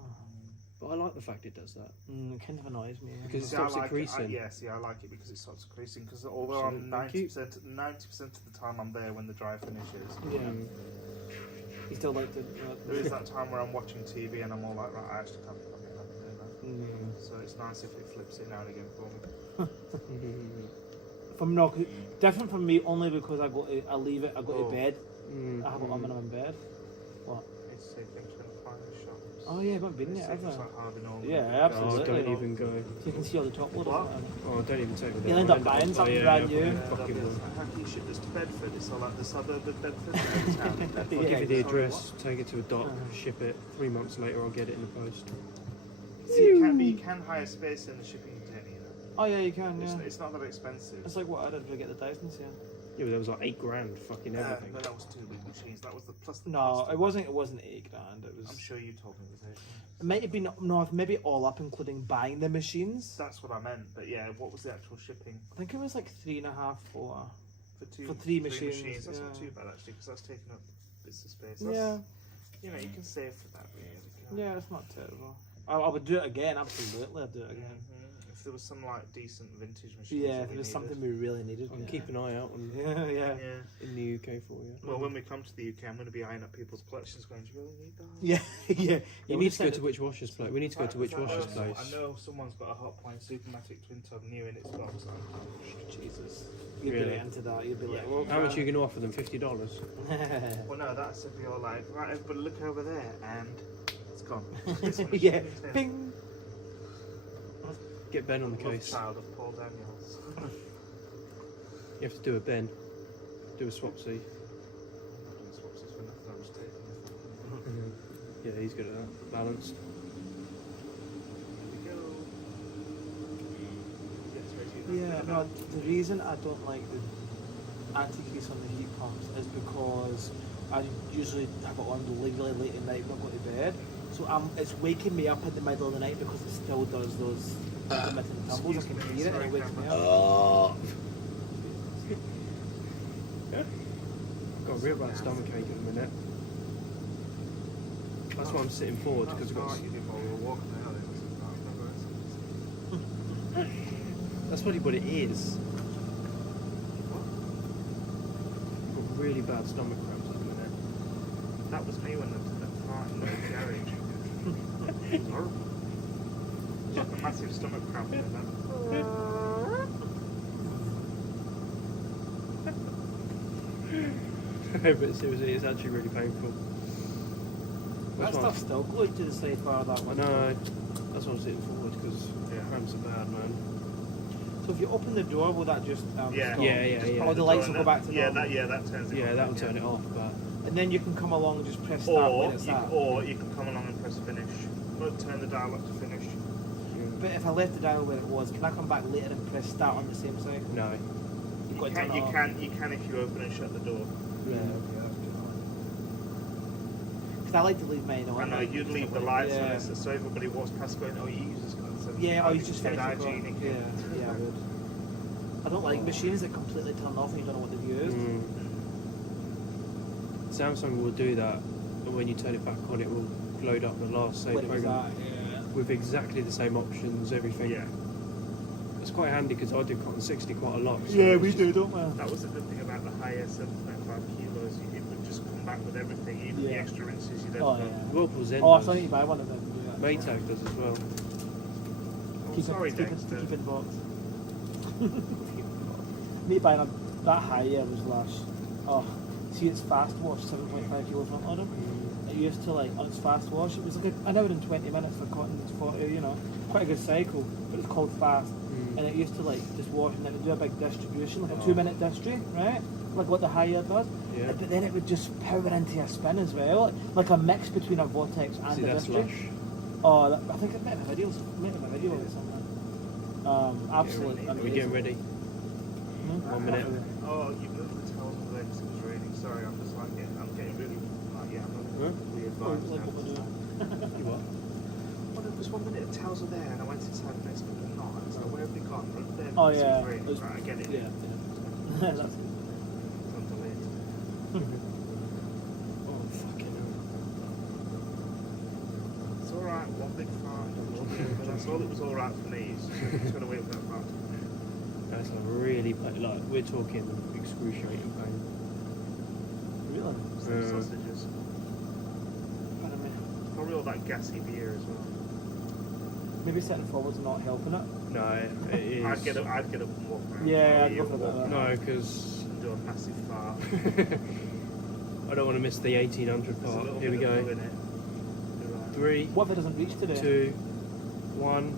But I like the fact it does that. It kind of annoys me. Because it See, stops I it like creasing. I like it because it stops creasing. Because although So, I'm thank you. 90% of the time I'm there when the dry finishes. Yeah. You still like to. There is that time where I'm watching TV and I'm all like, right, I actually can't do that. So it's nice if it flips it now and again for me. From no, different from me only because I leave it. I go to bed. I have it on when I'm in bed. What? It's the same thing to find the shops. Oh yeah, I haven't been It's there ever. just like Harvey Norman. Yeah, Oh, absolutely. don't even go. So you can see all the top load. What? Of it. Oh, don't even take me You'll there. end up buying something brand new. Fucking will. How can you ship this to Bedford? It's all like the suburb of Bedford. the town of Bedford. I'll Yeah, give you the Sorry, address, take it to a dock, ship it. 3 months later, I'll get it in the post. See, you can hire space in the shipping container, you know. Oh yeah, you can. Yeah. It's not that expensive. It's like what I did to get the Dysons. Yeah. Yeah, but there was like 8 grand, fucking everything. But that was 2 big machines. That was the plus. The No, cost it of wasn't. It wasn't $8 grand. It was. I'm sure you told me it was 8. It might have been maybe all up, including buying the machines. That's what I meant. But yeah, what was the actual shipping I think it was like 3.5, 4. for three machines, That's not yeah. too bad actually, because that's taking up bits of space. Yeah. That's, you know, you can save for that really. Yeah, it's not terrible. I would do it again. Absolutely, I'd do it again. If there was some like decent vintage machines. Yeah, that if we it was needed. something we really needed. I can yeah. keep an eye out on Yeah. Yeah. in the UK for you. Well, when we come to the UK, I'm going to be eyeing up people's collections, going, "Do you really need that?" Yeah, yeah. You need to go to Which Washers Place. We need to go to Which I know Washers some- Place. I know someone's got a Hot Point Supermatic twin tub new in its box. Like, Jesus. You'd Really? be into that. You'd be like, Yeah. well, How much are you going to offer them? $50? Well, no, that's if you're like, right, everybody look over there, and it's gone. Yeah. Ping. Get Ben on the Love case. child of Paul Daniels. You have to do a Ben. Do a swapsy. Yeah, he's good at that. Balanced. Yeah, no, the reason I don't like the anti-grease on the heat pumps is because I usually have it on really late at night when I go to bed. So it's waking me up in the middle of the night because it still does those intermittent tumbles. I can hear it and it wakes me up. Got a real bad stomach ache in a minute. That's why I'm sitting forward, because I've got... That's really what it is. I've got really bad stomach cramps at the minute. That was me when the fart in the garage. It's horrible. Like a massive stomach cramp. But seriously, it's actually really painful. That That's why stuff's still glued to the side bar, that I one. know. That's why I'm sitting forward, because cramps are bad, man. So if you open the door, will that just Yeah. stop? Yeah. All the lights will go back to normal. that turns it Yeah, off. that'll turn it off, but... And then you can come along and just press start when it's that. Or you can come along and press finish. Or turn the dial up to finish. But if I left the dial where it was, can I come back later and press start on the same side? No. You've got to turn it off. You can if you open and shut the door. Yeah. Because I like to leave mine on. I know, you'd leave the lights on Yeah. it so everybody walks past going, oh, you use this kind of stuff. Yeah, or you just get finish it. hygienic. Yeah, I would. I don't like machines that completely turn off and you don't know what they've used. Samsung will do that, but when you turn it back on, it will load up the last save When it was program that, with exactly the same options, everything. Yeah. It's quite handy because I do Cotton 60 quite a lot. So yeah, it's we just- do, don't we? That was the good thing about the higher 7.5 kilos. It would just come back with everything, even the Yeah. extra rinses you'd Oh, have done. yeah. Whirlpool's in Oh, I does. thought you buy one of them. Do that. Maytag does as well. Oh, sorry, Dexter. Keep in box. Me buying that higher was lush. Oh, see, it's fast wash, 7.5 kilo front loader. It used to like on its fast wash. It was like an hour and 20 minutes for cotton. It's 40, you know, quite a good cycle. But it's called fast, and it used to like just wash and then do a big distribution, like a 2-minute distri, right? Like what the higher does. Yeah. But then it would just power into a spin as well, like a mix between a vortex and See, a that's Vistry. lush. Oh, I think it might have a video, or something. Absolutely. Are we getting ready? 1 minute. Oh, you moved the towels on the legs. It was raining. Sorry, I'm just like I'm getting really like I'm Huh? weird Oh, vibes like now. what we're doing. You what? Well, there was 1 minute the towels were there, and I went inside the next minute they're not. And so where have they gone? They're Oh, because yeah. It was raining. It was- Right, I get it. Yeah. That's good. It's on delayed. Oh, fucking hell. It's all right. One big fart. But that's all. It was all right for me. It's just got to wait for that fart. That's like really like we're talking excruciating pain. Really? Some sausages. Pardon me. Probably all that gassy beer as well. Maybe sitting forward's not helping it. No, it is. I'd get up and walk around. Yeah, I'd You go for walk that. No, because and do a massive fart. I don't want to miss the 1800 There's a part. little Here we bit of go. blood in it. You're right. 3, What if it doesn't reach today? 2, 1.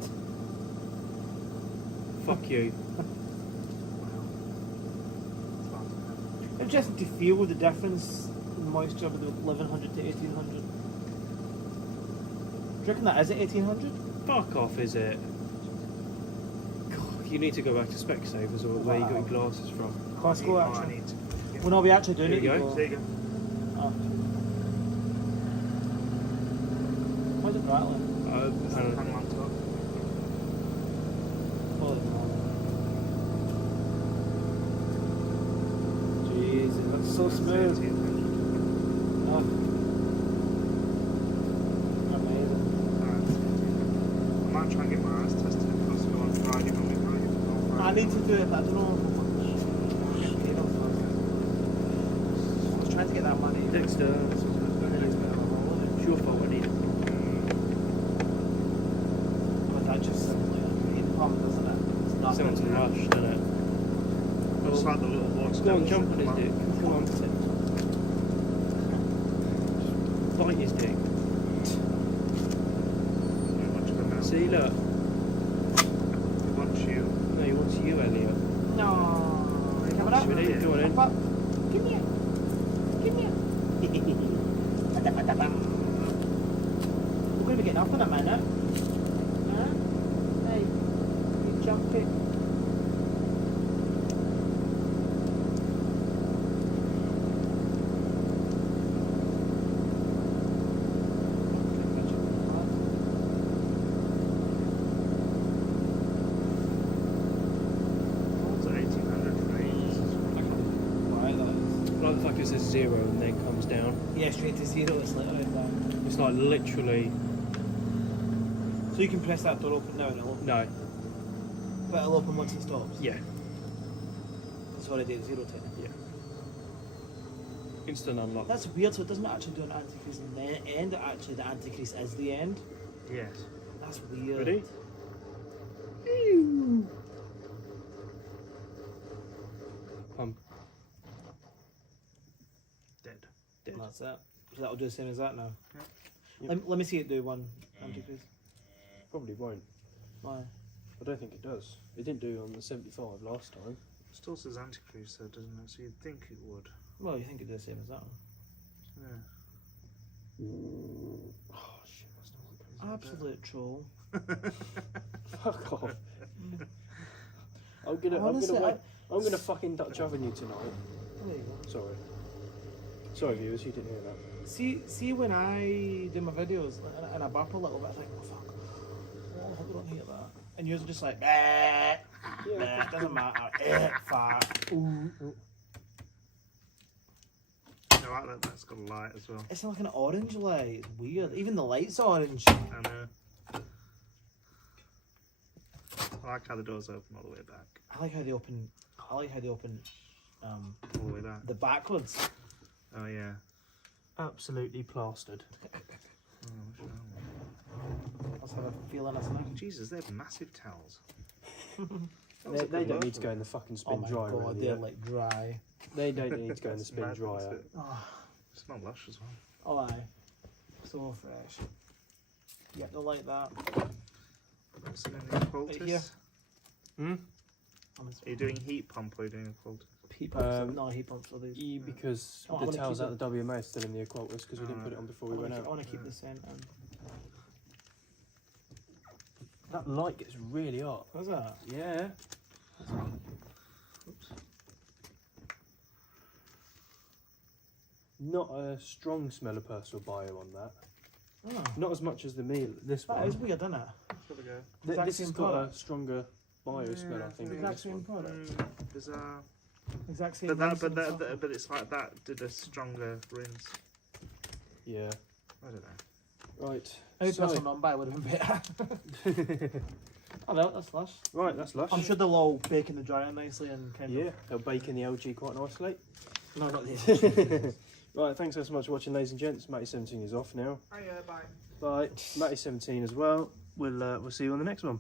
Fuck you. Wow. It's about to happen. It's just to feel the difference in moisture with the 1100 to 1800. Do you reckon that is it 1800? Fuck off, is it? God, you need to go back to Specsavers or where you got your glasses from. Costco I actually. need to. Well, no, we actually do Here need we to go. go. There you go. Oh. Why's it rattling? Hang on. Hang on top. Holy moly. Jesus, that's so smooth. 1800. Oh. Amazing. I might try and get my eyes tested at Costco on Friday when we go. I need to do it, but I don't know. I was trying to get that money. Dexter. It's your fault, I need it. But that just simply heat pump, doesn't it? It's not Sounds lush, doesn't it? It's like the little water. Go on, devils jump that on his come dick. out. Come on. Bite his dick. Too much of a mouth. See, look. He wants you. No, he wants you, Elliot. No. Coming up. Should we do? Go on in. Up. Give me it. Give me it. We're going to be getting up in a minute. Huh? Hey, you jumpy. It's 1800 frames. Right, that Like the fact it says 0 and then comes down. is. Yeah, straight to 0. It's literally that. It's like literally. So you can press that door open now and it'll open. No. But it'll open once it stops. Yeah. That's what I did, 0 to. Yeah. Instant unlock. That's weird, so it doesn't actually do an anti-crease in the end, actually the anti-crease is the end. Yes. That's weird. Ready? Pump. Dead. Dead. And that's it. So that'll do the same as that now. Yep. Let me see it do one anti-crease. Probably won't. Why? I don't think it does. It didn't do on the 75 last time. Still says anti-crease though, doesn't it? So you'd think it would. Well, you think it'd do the same as that one. Yeah. Oh shit, that's not what Absolute troll. Fuck off. Honestly, I'm gonna fucking Dutch oven you tonight. There you go. Sorry. Sorry viewers, you didn't hear that. See when I do my videos and I burp a little bit, I think, oh fuck, oh, I hope I don't hear that. And yours are just like, bah, bah, it doesn't matter, fart. Ooh. I like that. That's got a light as well. It's like an orange light. It's weird. Even the light's orange. I know. I like how the doors open all the way back. I like how they open. All the way back. the backwards. Oh yeah. Absolutely plastered. Oh, sure. Let's have a feeling of something. Jesus, they have massive towels. They don't need to go in the fucking Oh spin my dryer. god, really, they're yeah. like dry. They don't need to go in the That's spin mad, dryer. isn't it? Oh, They smell lush as well. oh aye. So fresh. Yeah, don't like that. What's in the Right here. quilters? Hmm? Are you doing heat pump or are you doing a quilter? Heat pumps. No, heat pumps are these. Because Oh, I the wanna tails keep out the WMA is still in the Aquatus because we didn't put it on before we went I out. want to keep the scent. That light gets really hot. What's that? Yeah. Not a strong smell of personal bio on that. Oh, Not as much as the Miele. This that one. is weird, isn't it? Give it a go. Exact This same has got product. a stronger bio smell, I think. than Exact this same one. product. Bizarre. Exact same. But that, rinsing but and that, stuff. but it's like that did a stronger rinse. Yeah. I don't know. Right. I think So- personal non-buy would have been better. Oh no, that's lush. Right, that's lush. I'm sure they'll all bake in the dryer nicely and kind Yeah, they'll bake in the LG quite nicely. of. No, not the. Right, thanks so much for watching, ladies and gents. Matty17 is off now. Oh yeah, bye. Bye. Matty17 as well. We'll see you on the next one.